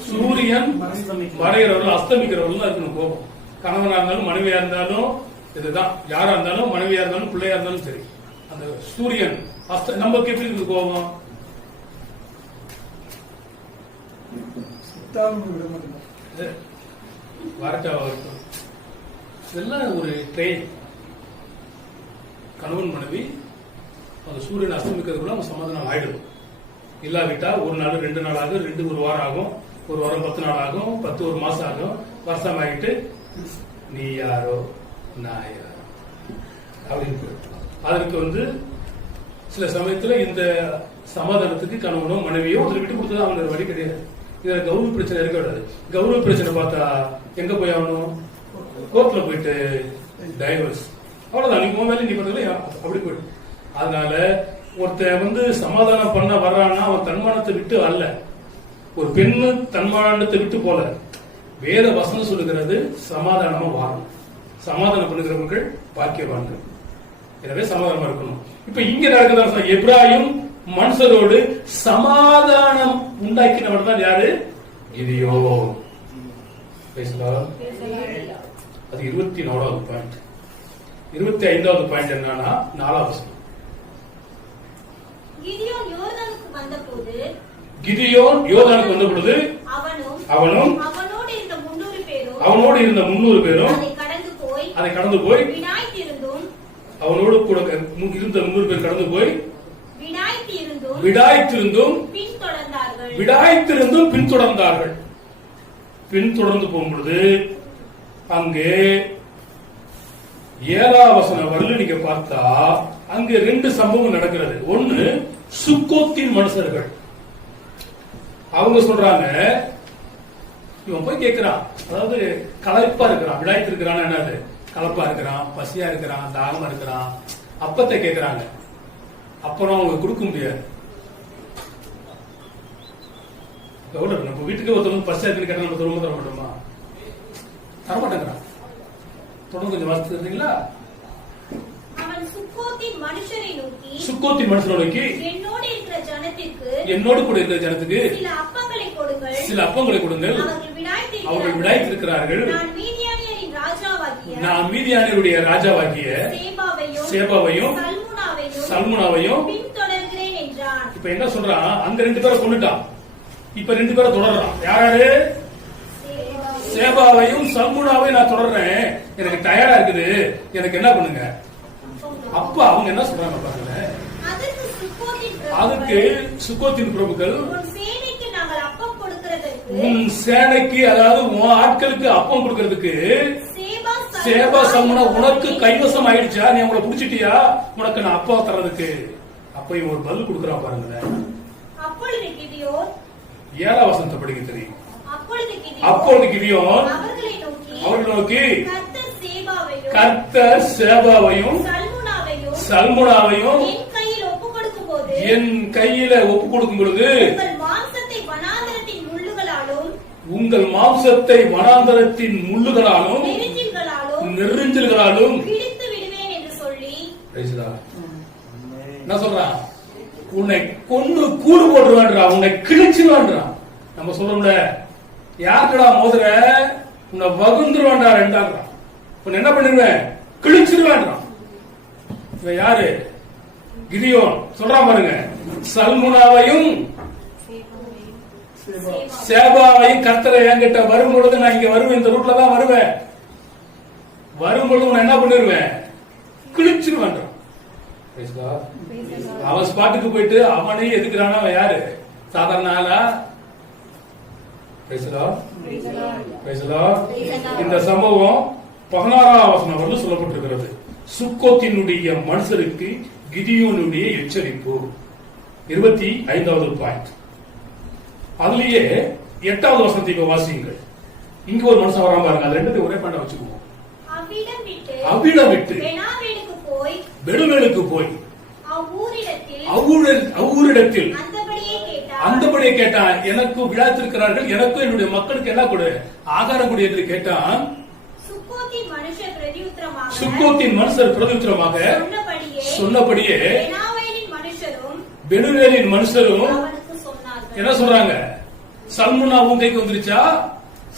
சூரியன் மறைகிறவர்கள் அஸ்தமிக்கிறவர்கள் இருக்கணும் கோபம். கணவனா இருந்தாலும் மனைவியா இருந்தாலும் இதுதான். யாரா இருந்தாலும் மனைவியா இருந்தாலும் பிள்ளையா இருந்தாலும் சரி, அந்த சூரியன் நமக்கு எப்படி இருக்கு கோபம்? வரட்டாவா இருக்கும். இதெல்லாம் ஒரு ட்ரெயின். கணவன் மனைவி அந்த சூரியன் அஸ்தமிக்கிறதுக்குள்ள நம்ம சமாதானம் ஆயிடும். இல்லாவிட்டா 1 நாள் 2 நாள் ஆகும், 2 1 வாரம் ஆகும், 1 வாரம் 10 நாள் ஆகும், 10 1 மாசம் ஆகும், வருஷம் ஆகிட்டு நீ யாரோ நான் யாரோ அப்படின்னு. அதற்கு சில சமயத்துல இந்த சமாதானத்துக்கு கணவனோ மனைவியோ அதில் விட்டு கொடுத்தது அவங்களோட வழி கிடையாது. இதுல கௌரவ பிரச்சனை இருக்க கூடாது. கௌரவ பிரச்சனை பார்த்தா எங்க போய் ஆகணும்? கோர்ட்ல போயிட்டு டைவர்ஸ், அவ்வளவுதான். நீ மேல நீ பண்றதுல அப்படி போயிட்டு. அதனால ஒருத்தன் சமாதானம் பண்ண வர்றான்னா அவன் தன்மானத்தை விட்டு அல்ல. ஒரு பெண்ணு தன்மானத்தை விட்டு போல. வேத வசனம் சொல்லுகிறது சமாதானமா வாழணும். சமாதானம் பண்ணுகிறவர்கள் பாக்கியவான்கள். எனவே சமாதானமா இருக்கணும். இப்ப இங்க நடக்கிறதா எப்ராயிம் மனுஷரோடு சமாதானம் உண்டாக்கினவர் தான் யாரு? கிதியோன். அது 24வது பாயிண்ட். 25வது பாயிண்ட் என்னன்னா 4வது. கிதியோன் யோர்தானுக்கு வந்த பொழுது அவனும் அவனோடு இருந்த 300 பேரும் அதை கடந்து போய் அவனோடு கூட இருந்த 300 பேர் கடந்து போய் விடாய்த்திருந்தும் பின்தொடர்ந்தார்கள். பின்தொடர்ந்து போகும்பொழுது அங்கே 7ஆம் வசனம் வரல நீங்க பார்த்தா அங்க 2 சம்பவம் நடக்கிறது. ஒன்னு சுக்கோத்தின் மனுஷர்கள். அவங்க சொல்றாங்க, இவன் போய் கேட்கிறான், அதாவது களைப்பா இருக்கிறான். விடாய்த்து இருக்கிறான், என்னது கலப்பா இருக்கிறான், பசியா இருக்கிறான், தாகமா இருக்கிறான். அப்பத்தை கேட்கிறாங்க. அப்புறம் அவங்க கொடுக்க முடியாது. எவ்வளவு நம்ம வீட்டுக்கு ஒருத்தவங்க பஸ் ஏற்றி கேட்டா நம்ம தருவ தர மாட்டோமா? தரமாட்டேங்கிறான். தொடர்ந்து கொஞ்சம் வாசித்து இருந்தீங்களா? அவன் சுக்கோத்தின் மனுஷரை நோக்கி, சுக்கோத்தின் மனுஷரை நோக்கி, என்னோடு இருக்கிற ஜனத்திற்கு, என்னோடு கூட இருக்கிற ஜனத்துக்கு சில அப்பங்களை கொடுங்கள், சில அப்பங்களை கொடுங்கள். அவர்கள் விடாய்த்திருக்கிறார்கள். நான் மீதியானியருடைய ராஜாவாகிய சேபாவையும் சல்முனாவையும் பின்தொடர்கிறேன் என்றான். இப்ப என்ன சொல்றான்? அந்த 2 பேரை கொண்டுட்டான். இப்ப 2 பேரை தொடர்றான். யாராரு? சேபாவையும் சல்முனாவையும் நான் தொடர்றேன். எனக்கு டயர்டா இருக்குது, எனக்கு என்ன பண்ணுங்க? அப்ப அவங்க என்ன சொல்றாங்க பாருங்க. அதுக்கு சுக்கோத்தின் பிரபுக்கள், உன் சேனைக்கு, அதாவது உன் ஆட்களுக்கு அப்பம் கொடுக்கறதுக்கு சேபா சல்முனா உனக்கு கைவசம் ஆயிடுச்சா? நீ அவங்கள புடிச்சிட்டியா? உனக்கு நான் அப்பா தர்றதுக்கு. அப்ப இவன் ஒரு பதில் கொடுக்கறான் பாருங்க. அப்பொழுது கிதியோன் 7ஆம் வசனத்தை படிக்க தெரியும். அப்பொழுது கிதியோன் அவர்களை நோக்கி, கர்த்தர் சேபாவையும் சல்முனாவையும் என் கையில ஒப்பு கொடுக்கும் பொழுது உங்கள் மாம்சத்தை வனாந்தரத்தின் முள்ளுகளாலும் நெருஞ்சல்களாலும் என்ன சொல்றான்? உன்னை கொண்டு கூறு போட்டுருவான்றான், உன்னை கிழிச்சிருவான்றான். நம்ம சொல்றோம்ல, யாருக்கடா மோதுற, உன்னை வகுந்துருவான்டா ரெண்டாங்கிறான். உன்னை என்ன பண்ணிருவேன்? கிழிச்சிருவான்றான். இவன் யாரு? கிதியோன் சொல்றான் பாருங்க. சல்முனாவையும் சேபாவையும் கர்த்தரை என்கிட்ட வரும்பொழுது, நான் இங்க வருவேன், இந்த ரூட்ல தான் வருவேன், வரும்பொழுது உன்னை என்ன பண்ணிருவேன்? கிழிச்சிருவான். அவன் ஸ்பாட்டுக்கு போயிட்டு அவனே எதுக்குறானா? அவன் யாரு? சாதாரண ஆளா? இந்த சம்பவம் 16ஆம் வசனம் வரலும் சொல்லப்பட்டிருக்கிறது. சுக்கோத்தினுடைய மனுஷருக்கு கிதியோனுடைய எச்சரிப்பு. 25வது பாயிண்ட். அதுலயே 8வது வசனத்தை இப்ப வாசியுங்கள். இங்க ஒரு மனுஷன் வராம பாருங்க. அது ரெண்டுத்தையும் ஒரே பாயிண்ட் வச்சுக்குவோம். அவ்விடம் விட்டு பெருமேலுக்கு போய் அவ்வூரிடத்தில் அந்தபடியே கேட்டான், எனக்கு விழாத்திருக்கிறார்கள், எனக்கும் என்னுடைய மக்களுக்கு என்ன கொடு, ஆகாரம் கொடு என்று கேட்டான். சுக்கோத்தின் மனுஷர் பிரதியுத்தரமாக சொன்னபடியே பெனுவேலின் மனுஷரும் என்ன சொல்றாங்க? சல்முனா உன் கைக்கு வந்துருச்சா?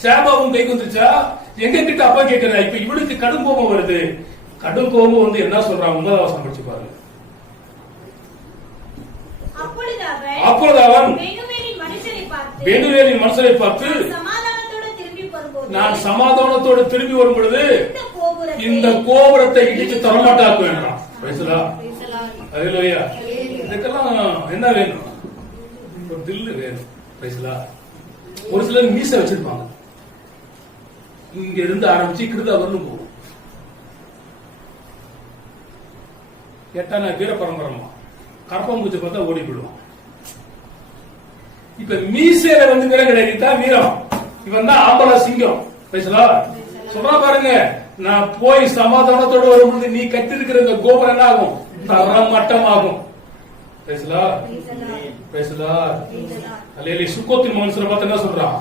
சேபா உன் கைக்கு வந்துருச்சா? எங்க கிட்ட அப்பா கேட்கிற. இப்ப இவனுக்கு கடும் கோபம் வருது. கடும் கோபம் வந்து என்ன சொல்றான்? 9ஆம் வசனம் படிச்சு பாருங்க. அப்பொழுது அவன் பெனுவேலின் மனுஷரை பார்த்து, நான் சமாதானத்தோடு திரும்பி வரும் பொழுது இந்த கோபுரத்தை இடித்து தரமாட்டாக்கு வேண்டாம். இதுக்கெல்லாம் என்ன வேணும்? ஒரு தில்லு வேணும். ஒரு சிலர் மீச வச்சிருப்பாங்க. இங்க இருந்து ஆரம்பிச்சு கிருதா வரணும் போகும். கேட்டா நான் வீர பரம்பரமா கரப்பாம்பூச்சி பார்த்தா ஓடி போயிடுவான். இப்ப மீசையில வந்து வீரம் கிடையாது, வீரம். இவன் தான் ஆம்பளை சிங்கம். சொல்றா பாருங்க. நான் போய் சமாதானத்தோடு வரும்போது நீ கட்டிருக்கிற இந்த கோபுரம் என்ன ஆகும்? தரமட்டமாகும். சுக்கோத்தின் மனுஷரை பார்த்து என்ன சொல்றான்?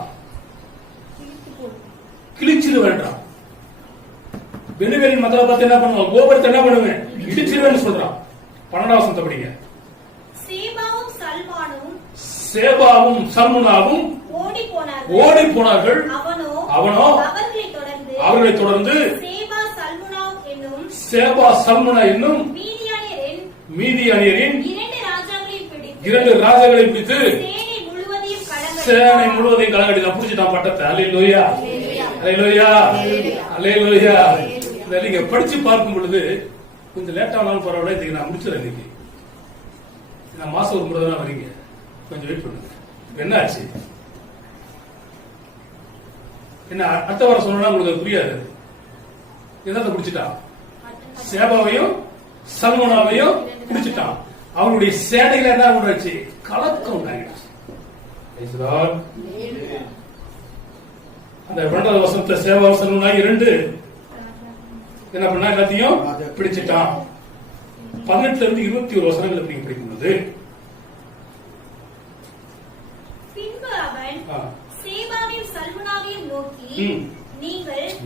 கிழிச்சிரு வேண்டாம். பெனுவேலின் மக்களை பார்த்து என்ன பண்ணுவான்? கோபுரத்தை என்ன பண்ணுவேன்? இடிச்சிருவேன்னு சொல்றான். 12ஆம் வசனத்தை படிங்க. சேபாவும் சல்முனாவும் ஓடி போனார்கள். அவனோ அவர்களை தொடர்ந்து சேபா சல்முனா என்னும் மீதியானியரின் 2 ராஜாக்களை பிடித்து சேனை முழுவதையும் கலங்கடிதான். புடிச்சுட்டான் பட்டத்தை. அல்லேலூயா, அல்லேலூயா, அல்லேலூயா. நீங்க படிச்சு பார்க்கும் பொழுது கொஞ்சம் லேட் ஆனாலும் பரவாயில்ல. இதுக்கு நான் முடிச்சிடறேன். இன்னைக்கு நான் மாசம் ஒரு முறை தான் வரீங்க. கொஞ்சம் வெயிட் பண்ணுங்க. என்ன ஆச்சு? என்ன அடுத்த வாரம் சொன்னா உங்களுக்கு புரியாது. என்னத்தை குடிச்சிட்டான்? சேபாவையும் சல்முனாவையும் குடிச்சிட்டான். அவனுடைய சேனையில என்ன உண்டாச்சு? கலக்கம் உண்டாகிடுச்சு. அந்த 2வது வசனத்தை சேவா சல்முனா 2 என்ன பண்ணா? எல்லாத்தையும் பிடிச்சிட்டான். 18 இருந்து 21 வசனங்களை நீங்க படிக்கும்போது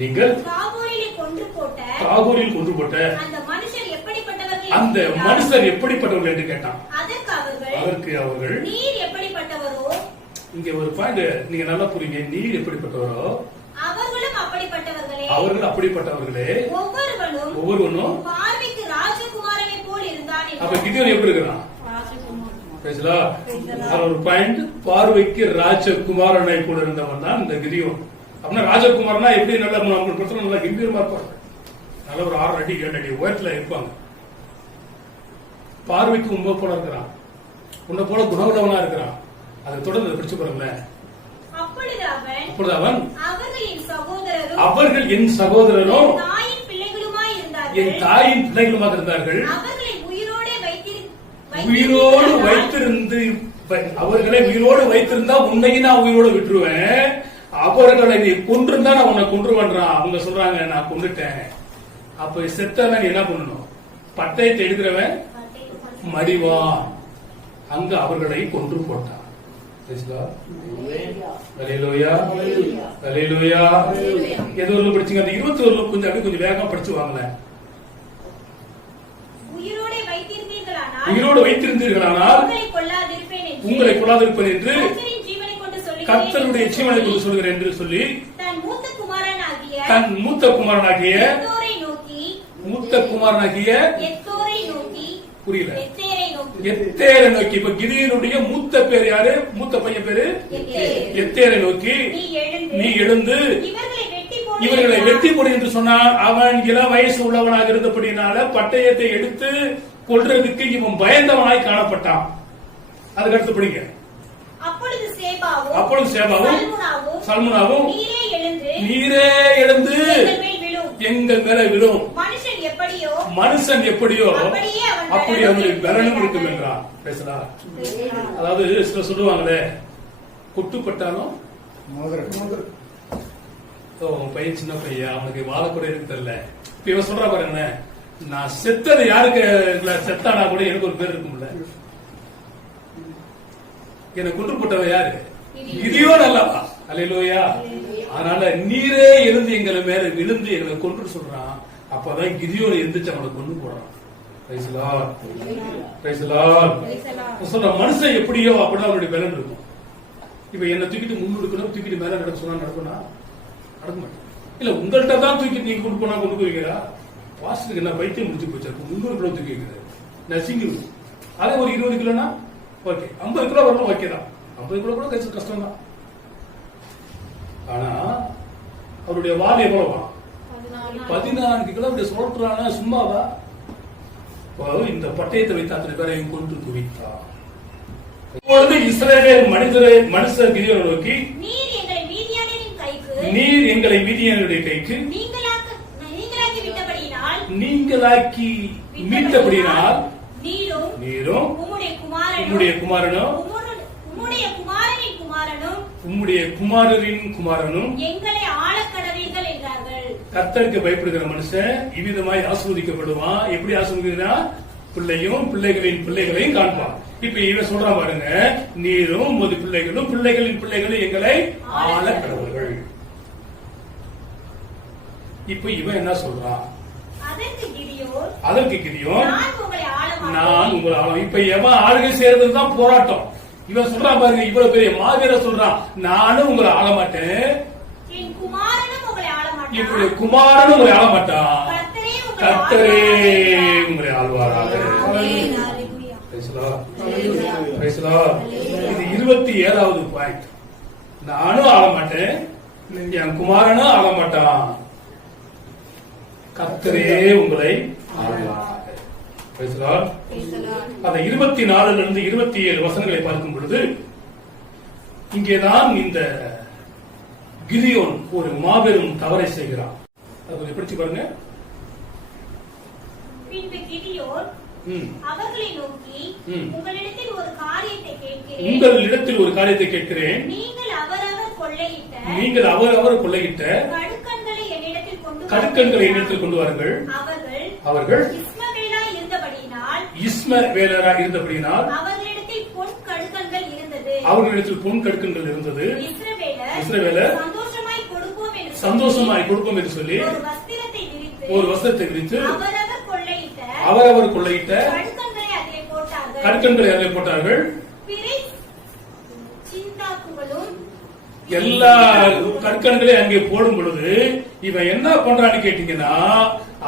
நீங்கள் காகூரில் கொன்று போட்ட அந்த மனுஷர் எப்படிப்பட்டவர்கள் என்று கேட்டான். அதற்கு அவர்கள் நீர் எப்படிப்பட்டவரோ, இங்க ஒரு பாயிண்ட் நீங்க நல்லா புரியுங்க, நீர் எப்படிப்பட்டவரோ அவர்களும் அப்படிப்பட்டவர்களே ஒவ்வொருவனும் பார்வைக்கு ராஜகுமாரனை போல் இருந்தான். அப்ப கிதியோன் எப்படி இருக்கிறான்? ஒரு பாயிண்ட், பார்வைக்கு ராஜகுமாரனை போல இருந்தவன் தான் இந்த கிதியோன். அப்படின்னா ராஜகுமாரனா எப்படி நல்லா நல்லா கம்பீரமா இருப்பாங்க, நல்ல ஒரு 6 அடி 7 அடி உயரத்துல இருப்பாங்க. பார்வைக்கு உண்மை போல இருக்கிறான், உன்னை போல குணவுள்ளவனா இருக்கிறான். அதை தொடர்ந்து பிடிச்சு பாருங்களேன். அப்பொழுது அவன் அவர்கள் என் சகோதரரும் என் தாயின் பிள்ளைகளுமாக இருந்தார்கள், உயிரோடு வைத்திருந்து அவர்களை உயிரோடு வைத்திருந்தா உன்னையும் நான் உயிரோடு விட்டுருவேன், அவர்களை நீ கொன்றிருந்தா நான் உன்னை கொன்றுவன்றான். அவங்க சொல்றாங்க நான் கொண்டுட்டேன். அப்ப செத்தவன் என்ன பண்ணணும்? பட்டயத்தை எடுக்கிறவன் மடிவான். அங்க அவர்களை கொன்று போட்டான். எது ஒரு படிச்சுங்க, அந்த 21 கொஞ்சம் அப்படியே கொஞ்சம் வேகமா படிச்சு வாங்கல. உயிரோடு வைத்திருந்தீர்களானால் உங்களை கொள்ளாதிருப்பேன் என்று கர்த்தருடைய ஜீவனை கொண்டு சொல்கிறேன் என்று சொல்லி தன் மூத்த குமாரனாகிய புரியல எத்தேரை நோக்கி. இப்ப கிதியோனுடைய மூத்த பேர் யாரு? மூத்த பையன் பேரு எத்தேரை நோக்கி நீ எழுந்து இவர்களை வெட்டி போடு என்று சொன்னான். அவன் இளம் வயசு உள்ளவனாக இருந்தபடினால பட்டயத்தை எடுத்து கொல்றதுக்கு இவன் பயந்தவனாய் காணப்பட்டான். அதுக்கு அடுத்து படிங்க. அப்பொழுது சேபாவும் சல்முனாவும் நீரே எழுந்து எங்கள் மேல விழும், மனுஷன் எப்படியோ அப்படி அவங்களுக்கு பலனும் இருக்கும் என்றான். பேசலாம். அதாவது சில சொல்லுவாங்களே, கொட்டுப்பட்டாலும் பையன் சின்ன பையன், அவனுக்கு வாழக்கூட இருக்கு தெரியல. இப்ப இவன் சொல்றா பாருங்க, நான் செத்தது யாருக்கு செத்தானா கூட எனக்கு ஒரு பேர் இருக்கும்ல. எனக்கு கொன்று போட்டவன் யாரு? கிதியோன் அல்லவா? அல்லேலூயா. அதனால நீரே எழுந்து எங்களை மேல விழுந்து எங்களை கொன்று சொல்றான். அப்பதான் கிதியோன் எந்திரிச்சு அவனை கொண்டு போறான். சொல்ற மனுஷன் எப்படியோ அப்படிதான் அவனுடைய பலன் இருக்கும். இப்ப என்ன தூக்கிட்டு முன்னெடுக்கணும், தூக்கிட்டு மேல நடக்க சொன்னா நடக்கணும், நடக்க மாட்டேன். இல்ல உங்கள்கிட்ட தான் தூக்கிட்டு நீங்க கொண்டு போனா கொண்டு போவீங்களா? வாசலுக்கு என்ன பைத்தியம் முடிச்சு போச்சு, 300 கிலோ தூக்கி வைக்கிறது நசிங்கு. அதே ஒரு 20 கிலோனா ஓகே, 50 கிலோ வரணும் ஓகே தான். 50 கிலோ கூட கஷ்டம் தான். ஆனா அவருடைய வால் எவ்வளவா? 14 கிலோ சொல்றானா சும்மாவா? இந்த பட்டயத்தை வைத்து அத்தனை பேரையும் கொண்டு குவித்தார். இப்பொழுது இஸ்ரவேல் மனுஷர் கிதியோனை நோக்கி நீர் எங்களை மீதியானியருடைய கைக்கு நீங்களாக்கி மீட்டபடியினால் நீரும் உம்முடைய குமாரனும் உம்முடைய குமாரரின் குமாரனும் எங்களை ஆளக்கடவீர்கள் என்றார்கள். கர்த்தருக்கு பயப்படுகிற மனுஷன் இவ்விதமாய் ஆஸ்வதிக்கப்படுவான். எப்படி ஆஸ்வதிக்கிறான்? பிள்ளையும் பிள்ளைகளின் பிள்ளைகளையும் காண்பான். இப்ப இவன் சொல்றான் பாருங்க, நீரும் உமது பிள்ளைகளும் பிள்ளைகளின் பிள்ளைகளும் எங்களை ஆளக்கடவர்கள். இப்ப இவன் என்ன சொல்றான்? அதற்கு கிதியோன் நான் உங்களை ஆள. இப்ப எவன் ஆளுகை செய்யறதுதான் போராட்டம். இவன் சொல்றான் பாருங்க, இவ்வளவு பெரிய மாவீர சொல்றான், நானும் உங்களை ஆள மாட்டேன், இப்படி குமாரனும் உங்களை ஆள மாட்டான், கர்த்தரே உங்களை ஆழ்வாராக. இது 27வது பாயிண்ட். நானும் ஆள மாட்டேன், என் குமாரனும் ஆள மாட்டான், கர்த்தரே உங்களை ஆழ்வாராக. அந்த 24 27 வசனங்களை பார்க்கும் பொழுது இங்கேதான் இந்த கிதியோன் ஒரு மாபெரும் தவறை செய்கிறான். அதை படிச்சு பாருங்க. பின்பு கிதியோன் அவர்களை நோக்கி உங்களிடத்தில் ஒரு காரியத்தை கேட்கிறேன், நீங்கள் அவரவர் கொள்ளையிட்ட கடுக்கன்களை என்னிடத்தில் கொண்டு வாருங்கள். அவர்கள் இஸ்மவேலராக இருந்தபடியினால் அவர்களிடத்தில் பொன் கடுக்கன்கள் இருந்தது. இஸ்ரவேலர் சந்தோஷமாய் கொடுப்போம் என்று சொல்லி ஒரு வஸ்திரத்தை விரித்து ஒரு வஸ்திரத்தை விரித்து அவரவர் கொள்ளையிட்ட கற்கண்களை அதிலே போட்டார்கள். பிறை சிந்தாக்குகளும் எல்லா கற்கண்களையும் அங்கே போடும் பொழுது இவன் என்ன பண்றான்னு கேட்டீங்கன்னா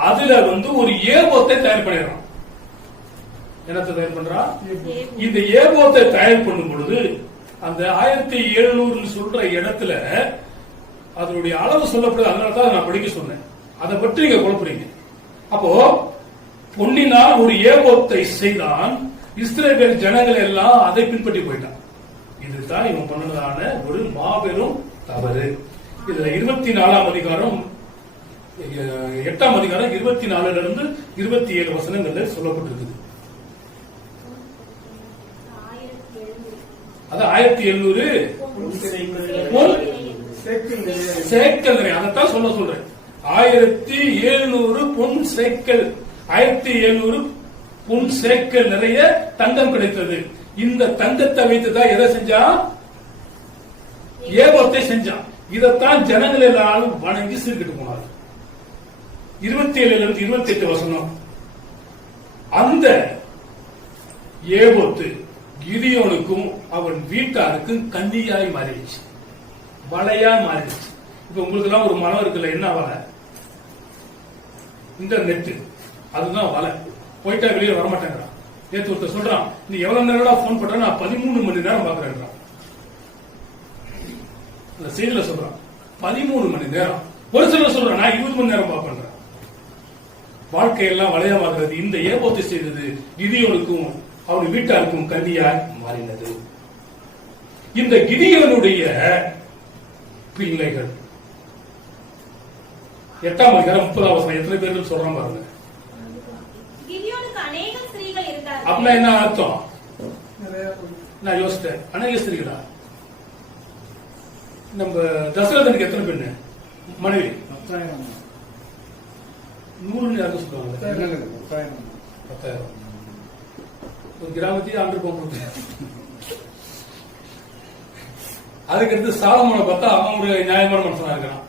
அதுல ஒரு ஏபோத்தை தயார் பண்ணிடுறான். என்னத்தை தயார் பண்றான்? இந்த ஏபோத்தை தயார் பண்ணும் பொழுது அந்த 1700 சொல்ற இடத்துல அதனுடைய அளவு சொல்லப்படுது. அதனாலதான் நான் படிக்க சொன்னேன். அதை பற்றி நீங்க குழப்பறீங்க. அப்போ பொன்னினால் ஒரு ஏபோத்தை செய்தான். இஸ்ரவேல் ஜனங்கள் எல்லாம் அதை பின்பற்றி போயிட்டான். இதுதான் இவன் பண்ணதான ஒரு மாபெரும் தவறு. இதுல 24ஆம் அதிகாரம் 8ஆம் அதிகாரம் 24 இருந்து 27 வசனங்கள்ல சொல்லப்பட்டிருக்குது. அது 1700 சேக்கல் நிறைய. அதைத்தான் சொல்றேன். 1700 பொன் சேக்கல், 1700 பொன் சேக்கல் நிறைய தங்கம் கிடைத்தது. இந்த தங்கத்தை வைத்துதான் எதை செஞ்சான்? ஏபோத்தை செஞ்சான். இதைத்தான் ஜனங்கள் எல்லாரும் வணங்கி சீர்கிட்டு போனார். 27 இருந்து 28 வசனம். அந்த ஏபோத்து கிதியோனுக்கும் அவன் வீட்டாருக்கும் கண்ணியாய் மாறிடுச்சு, வலையா மாறிடுச்சு. இப்ப உங்களுக்கு எல்லாம் ஒரு மனம் இருக்குல்ல, என்ன வலை? இன்டர்நெட், அதுதான் வலை. போயிட்டா வெளியே வரமாட்டேங்கிறான். நேற்று ஒருத்தர் சொல்றான், நீ எவ்வளவு நேரம் போன் பண்ற? நான் 13 மணி நேரம் பாக்குறேன். அந்த செய்தியில சொல்றான் 13 மணி நேரம். ஒரு சிலர் சொல்றான் நான் 20 மணி நேரம் பாப்பேன். வாழ்க்கையெல்லாம் வளையமாகிறது. இந்த ஏபோத்தை செய்தது கிதியோனுக்கும் அவனுடைய வீட்டாருக்கும் கண்ணியாய் மாறினது. இந்த கிதியோனுடைய பிள்ளைகள் 8ஆம் அதிகாரம் 30ஆம் வசனம் எத்தனை பேர்கள் சொல்றான் பாருங்க. அப்படின்னா என்ன அர்த்தம்? நான் யோசித்தேன், அநேக ஸ்திரீகளா? நம்ம தசரதனுக்கு எத்தனை பெண்ணு மனைவி? 100 யாருக்கு சொல்லுவாங்க? 10,000. ஒரு கிராமத்தையே ஆண்டு போக. அதுக்கடுத்து சாலமோனை பார்த்தா அவன் ஒரு நியாயமான மனுஷனா இருக்கிறான்.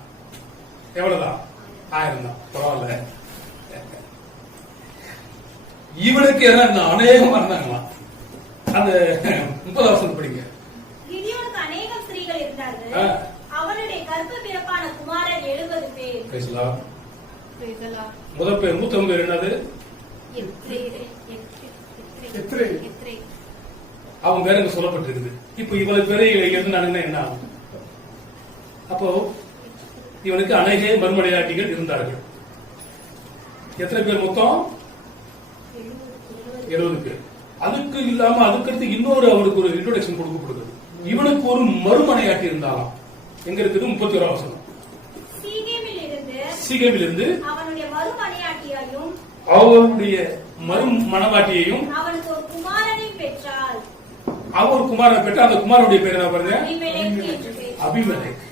எவ்வளவுதான்? 1000 தான். பரவாயில்ல. இவனுக்கு என்ன அநேகமா இருந்தாங்களாம். அந்த 30 வருஷம் படிங்க. அநேகம் ஸ்திரீகள் இருந்தார்கள். அவனுடைய கர்ப்ப பிறப்பான குமாரர் 70 பேர். முதல் பேர் மூத்த பேர் என்னது? அவன் பேர் அங்க சொல்லப்பட்டிருக்குது. இப்ப இவ்வளவு பேரை இருந்தானுங்கன்னா என்ன ஆகும்? அப்போ இவனுக்கு அநேக மறுமனையாட்டிகள் இருந்தார்கள். எத்தனை பேர் மொத்தம்? 70 பேர். அதுக்கு இல்லாம அதுக்கடுத்து இன்னொரு அவனுக்கு ஒரு இன்ட்ரோடக்ஷன் கொடுக்கப்படுது. இவனுக்கு ஒரு மறுமனையாட்டி இருந்தாலும் எங்க இருக்குது? 31ஆம் வசனம். சீகேமில் இருந்து அவனுடைய மறுமனையாட்டியையும் அவருடைய மறுமணவாட்டியையும் அவனுக்கு ஒரு குமாரனையும் பெற்றாள். அவர் குமாரனை பெற்ற அந்த குமாரனுடைய பேர் என்ன பாருங்க? அபிமெலேக்.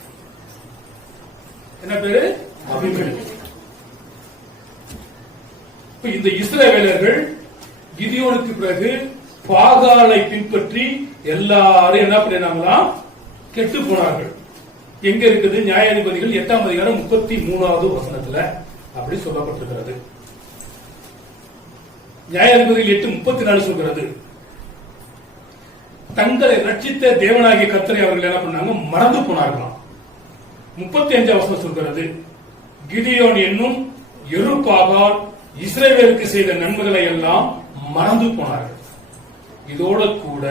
என்ன பேரு? அபிமெலேக். இந்த இஸ்ரவேலர்கள் கிதியோனுக்கு பிறகு பாகாலை பின்பற்றி எல்லாரும் என்ன பண்ணினாங்களாம்? கெட்டு போனார்கள். எங்க இருக்குது? நியாயாதிபதிகள் 8ஆம் அதிகாரம் 33வது வசனத்துல அப்படி சொல்லப்பட்டிருக்கிறது. நியாயாதிபதிகள் 8:34 சொல்கிறது, தங்களை ரட்சித்த தேவனாகிய கர்த்தரை அவர்கள் என்ன பண்ணாங்க? மறந்து போனார்களாம். 35ஆம் வசனம் சொல்கிறது, கிதியோன் என்னும் யெருபாகால் இஸ்ரவேலுக்கு செய்த நன்மைகளை எல்லாம் மறந்து போனார்கள். இதோட கூட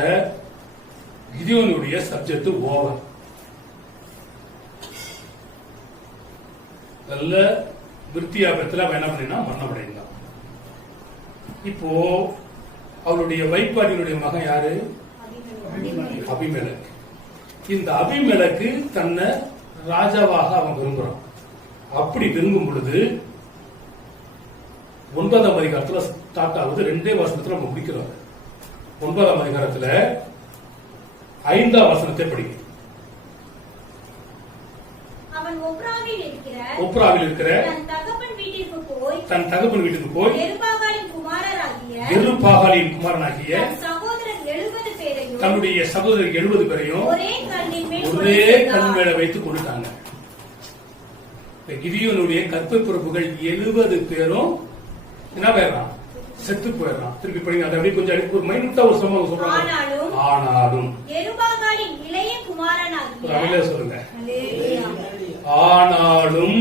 கிதியோனுடைய சப்ஜெக்ட் ஓவர். நல்ல விருத்தியாபத்தில் அவன் என்ன பண்ணினா மரணமடைந்தான். இப்போ அவருடைய வைப்பாட்டினுடைய மகன் யாரு? அபிமெலேக். இந்த அபிமெலேக்கு தன்னை ராஜாவாக அவன் விரும்புறான். அப்படி விரும்பும் பொழுது 9ஆம் அதிகாரத்துல ஸ்டார்ட் ஆகுது. 2 வசனத்துல நம்ம முடிக்கிறாங்க. 9ஆம் அதிகாரத்துல 5ஆம் வசனத்தை படிக்கும். அவன் ஒப்ராவில் இருக்கிற தன் தகப்பன் வீட்டுக்கு போய் யெருபாகாலின் குமாரனாகிய தன்னுடைய சகோதரர் 70 பேரையும் ஒரே கண் மேல வைத்து கொண்டுட்டாங்க. கிதியோனுடைய கற்பை பிறப்புகள் 70 பேரும் என்ன போயிடறான், செத்து போயிடறான். திருப்பி படிங்க, அதை அப்படியே கொஞ்சம் ஒரு மைனூட்டா ஒரு சம்பவம் சொல்றாங்க. ஆனாலும் யெருபாகாலின் இளைய குமாரனாகிய தமிழே சொல்லுங்க. ஆனாலும்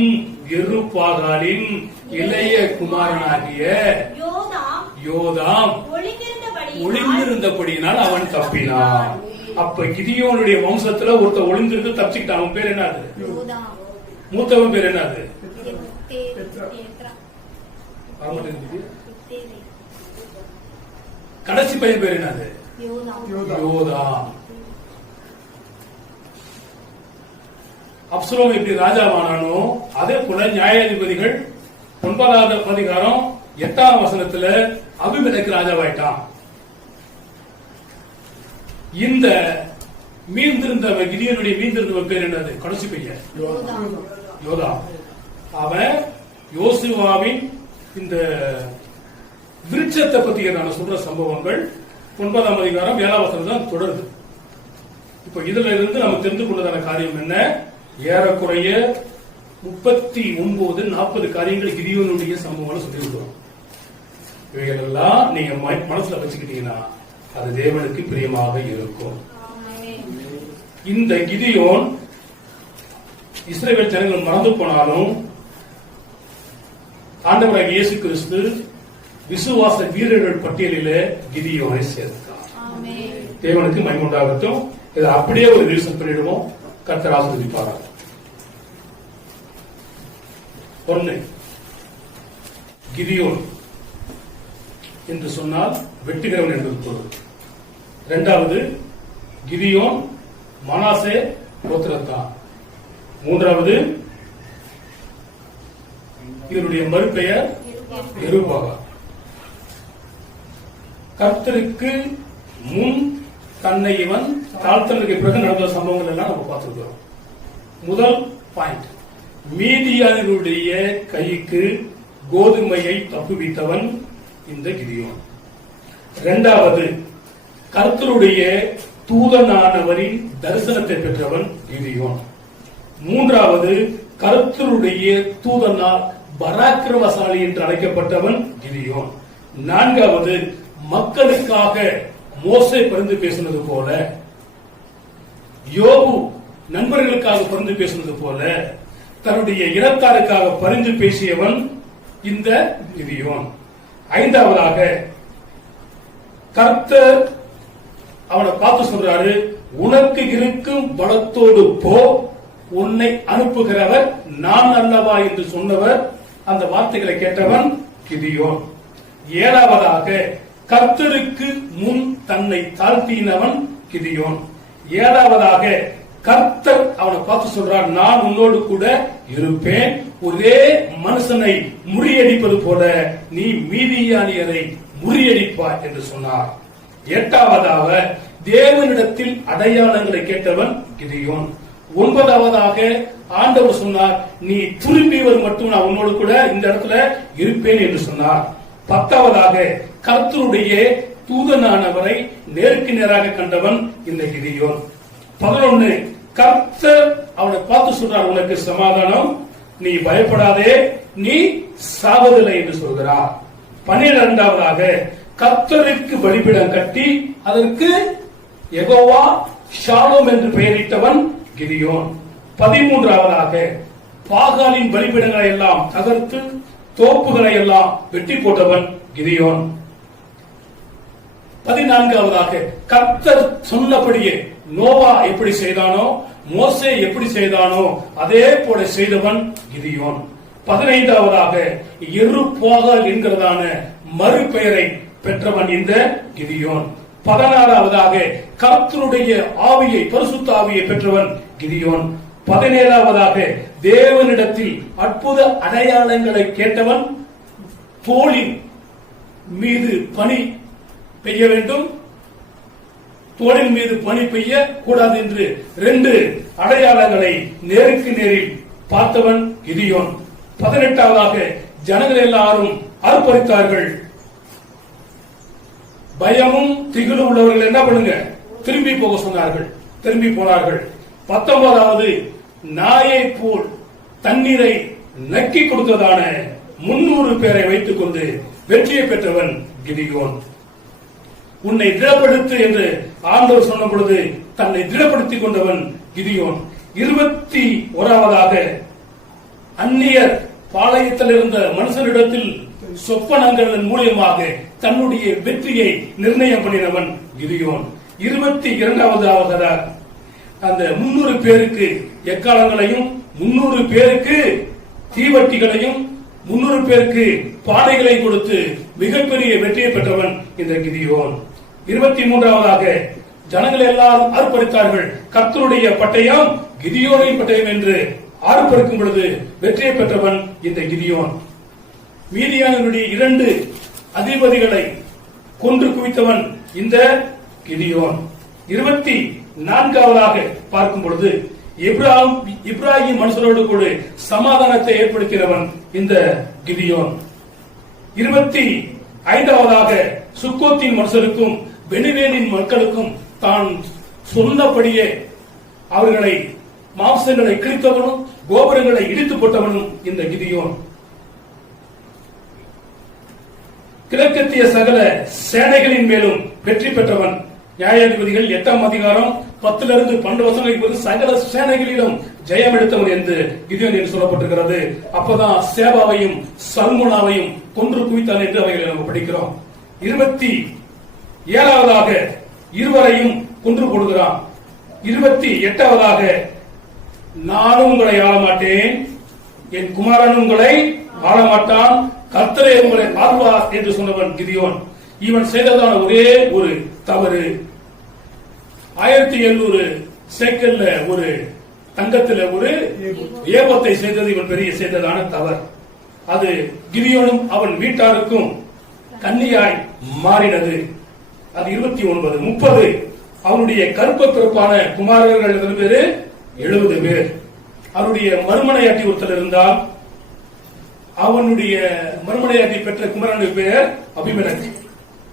யெருபாகாலின் இளைய குமாரனாகிய யோதாம் ஒளிந்திருந்தபடியினால் அவன் தப்பினான். அப்ப கிதியோனுடைய வம்சத்துல ஒருத்தர் ஒளிந்திருந்து தப்பிச்சுக்கிட்டான். அவன் பேர் என்னது? மூத்தவன் பேர் என்னது? கடைசி பையன் பேர் என்னது? யோதாம். அப்சலோம் எப்படி ராஜாவானானோ அதே போல நியாயாதிபதிகள் 9வது அதிகாரம் 8ஆம் வசனத்துல அபிமெலேக்கு ராஜாவாயிட்டான். இந்த மீந்திருந்தவன் கிதியோனுடைய மீந்திருந்தவன் பேர் என்னது? கடைசி பையன் யோதாம். அவன் யோசுவாவின் இந்த விருட்சத்தை பத்தி நான் சொல்ற சம்பவங்கள் 9ஆம் அதிகாரம் 7ஆம் வசனம் தான் தொடருது. இப்ப இதுல இருந்து நம்ம தெரிந்து கொண்டதான காரியம் என்ன? ஏறக்குறைய 39-40 காரியங்கள் கிதியோனுடைய சம்பவம் சொல்லியிருக்கிறோம். இவைகள் எல்லாம் நீங்க மனசுல வச்சுக்கிட்டீங்கன்னா அது தேவனுக்கு பிரியமாக இருக்கும். இந்த கிதியோன் இஸ்ரவேல் ஜனங்கள் மறந்து போனாலும் ஆண்டவராகிய இயேசு கிறிஸ்து விசுவாச வீரர்கள் பட்டியலிலே கிதியோனை சேர்த்தார். தேவனுக்கு மகிமை உண்டாகட்டும். இதை அப்படியே ஒரு ரிவிஷன் பண்ணிடுவோம். கர்த்தர் ஆசீர்வதிப்பார். 1 கிதியோன் என்று சொன்னால் வெட்டுகிறவன் என்பது பொருள். 2வது கிதியோன் மனாசே கோத்திரத்தான். 3வது இதனுடைய மறுபெயர் யெருபாகால். கர்த்தருக்கு முன் தன்னை இவன் தாழ்த்தலுக்கு பிறகு நடந்த சம்பவங்கள் எல்லாம் நம்ம பார்த்திருக்கிறோம். முதல் பாயிண்ட், மீதியானவருடைய கைக்கு கோதுமையை தப்புவித்தவன் இந்த கிதியோன். 2வது கர்த்தருடைய தூதனானவரின் தரிசனத்தை பெற்றவன் கிதியோன். 3வது கர்த்தருடைய தூதனால் பராக்கிரமசாலி என்று அழைக்கப்பட்டவன் கிதியோன். 4வது மக்களுக்காக மோசே பரிந்து பேசினது போல, யோபு நண்பர்களுக்காக பரிந்து பேசினது போல தன்னுடைய இனத்தாருக்காக பரிந்து பேசியவன் இந்த கிதியோன். 5வதாக கர்த்தர் அவனை பார்த்து சொல்றாரு, உனக்கு இருக்கும் பலத்தோடு போ, உன்னை அனுப்புகிறவர் நான் அல்லவா என்று சொன்னவர். அந்த வார்த்தைகளை கேட்டவன் கிதியோன். 7வதாக கர்த்தருக்கு முன் தன்னை தாழ்த்தினவன் கிதியோன். 7வதாக கர்த்தர் அவனை பார்த்து சொல்றார், நான் உன்னோடு கூட இருப்பேன், ஒரே மனுஷனை முறியடிப்பது போல நீ மீதியானியரை முறியடிப்பாய் என்று சொன்னார். 8வதாக தேவனிடத்தில் அடையாளங்களை கேட்டவன் கிதியோன். 9வதாக ஆண்டவர் சொன்னார், நீ திரும்பி வரும் மட்டும் நான் உன்னோடு கூட இந்த இடத்துல இருப்பேன் என்று சொன்னார். 10வதாக கர்த்தருடைய தூதனானவரை நேருக்கு நேராக கண்டவன் இந்த கிதியோன். 11 கர்த்தர் அவனை பார்த்து சொல்றார், உனக்கு சமாதானம், நீ பயப்படாதே, நீ சாவதில்லை என்று சொல்கிறார். 12வதாக கர்த்தருக்கு பலிபீடம் கட்டி அதற்கு யெகோவா ஷாலோம் என்று பெயரிட்டவன் கிதியோன். 13வதாக பாகாலின் பலிபீடங்களை எல்லாம் தகர்த்து தோப்புகளை எல்லாம் வெட்டி போட்டவன் கிதியோன். 14வதாக கர்த்தர் சொன்னபடியே நோவா எப்படி செய்தானோ, மோசே எப்படி செய்தானோ அதே போல செய்தவன் கிதியோன். 15வதாக யெருபாகால் என்கிறதான மறுபெயரை பெற்றவன் இந்த கிதியோன். 16வதாக கர்த்தருடைய ஆவியை, பரிசுத்த ஆவியை பெற்றவன் கிதியோன். 17வதாக தேவனிடத்தில் அற்புத அடையாளங்களை கேட்டவன், தோளின் மீது பனி பெய்ய வேண்டும், தோளின் மீது பனி பெய்ய கூடாது என்று 2 அடையாளங்களை நேருக்கு நேரில் பார்த்தவன் கிதியோன். 18வதாக ஜனங்கள் எல்லாரும் ஆர்ப்பரித்தார்கள். பயமும் திகிலும் உள்ளவர்கள் என்ன பண்ணுங்க, திரும்பி போக சொன்னார்கள், திரும்பி போனார்கள். 19வது நாயை போல் தண்ணீரை நக்கி கொடுத்ததான 300 பேரை வைத்துக் கொண்டு வெற்றியை பெற்றவன் கிதியோன். உன்னை திடப்படுத்து என்று ஆண்டவர் சொன்ன பொழுது தன்னை திடப்படுத்திக் கொண்டவன் கிதியோன். 21வது அந்நியர் பாளையத்தில் இருந்த மனுஷனிடத்தில் சொப்பனங்கள் மூலியமாக தன்னுடைய வெற்றியை நிர்ணயம் பண்ணினவன் கிதியோன். 22வது அந்த 300 பேருக்கு எக்காலங்களையும் 300 பேருக்கு தீவட்டிகளையும் 300 பேருக்கு பானைகளை கொடுத்து மிகப்பெரிய வெற்றியை பெற்றவன் இந்த கிதியோன். 23வது ஜனங்கள் எல்லாரும் ஆர்ப்பரித்தார்கள், கர்த்தருடைய பட்டயம் கிதியோனின் பட்டயம் என்று ஆர்ப்பரிக்கும் பொழுது வெற்றியை பெற்றவன் இந்த கிதியோன். மீதியானுடைய 2 அதிபதிகளை கொன்று குவித்தவன் இந்த கிதியோன். 24வது பார்க்கும் பொழுது இப்ராஹிம் மனுஷரோடு கூட சமாதானத்தை ஏற்படுத்தினவன் இந்த கிதியோன். 25வது சுக்கோத்தின் மனுஷருக்கும் பெனிவேலின் மக்களுக்கும் தான் சொன்னபடியே அவர்களை மாம்சங்களை கிழித்தவனும் கோபுரங்களை இடித்து போட்டவனும் இந்த கிதியோன். கிழக்கத்திய சகல சேனைகளின் மேலும் வெற்றி பெற்றவன். நியாயாதிபதிகள் 8ஆம் அதிகாரம் 10-12 சகல சேனைகளிலும் ஜெயம் எடுத்தவன் என்று கிதியோன் என்று சொல்லப்பட்டிருக்கிறது. அப்பதான் சேபாவையும் சல்முனாவையும் கொன்று குவித்தான் என்று அவைகளை நாம் படிக்கிறோம். 27வது இருவரையும் கொன்று கொடுக்கிறான். 28வது நானும் உங்களை ஆளமாட்டேன், என் குமாரன் உங்களை ஆளமாட்டான், கர்த்தரே உங்களை ஆழ்வார் என்று சொன்னவன் கிதியோன். இவன் செய்ததான ஒரே ஒரு தவறு 1700 சேக்கல்ல ஒரு தங்கத்தில் ஒரு ஏபத்தை செய்தது இவன் பெரிய செய்ததான தவறு. அது கிதியோனும் அவன் வீட்டாருக்கும் கன்னியாய் மாறினது. அது 29. 30 அவனுடைய கருப்ப பிறப்பான குமாரர்கள் எத்தனை பேரு? 70 பேர். அவனுடைய மறுமனையாட்டி ஒருத்தர் இருந்தால் அவனுடைய மறுமனையாட்டி பெற்ற குமாரனுடைய பெயர் அபிமெலக்.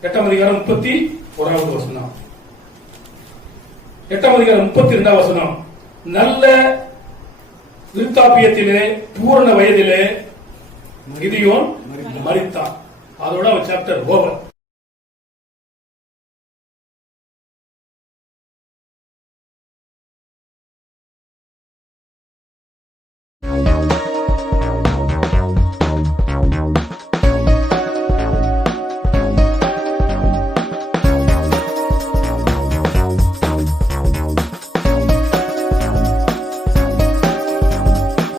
8ஆம் அதிகாரம் 31வது வசனம். 8ஆம் அதிகாரம் 32வது வசனம். நல்ல விருத்தாபியத்திலே பூரண வயதிலே கிதியோன் மரித்தான். அதோட அவன் சாப்டர் ஓவர்.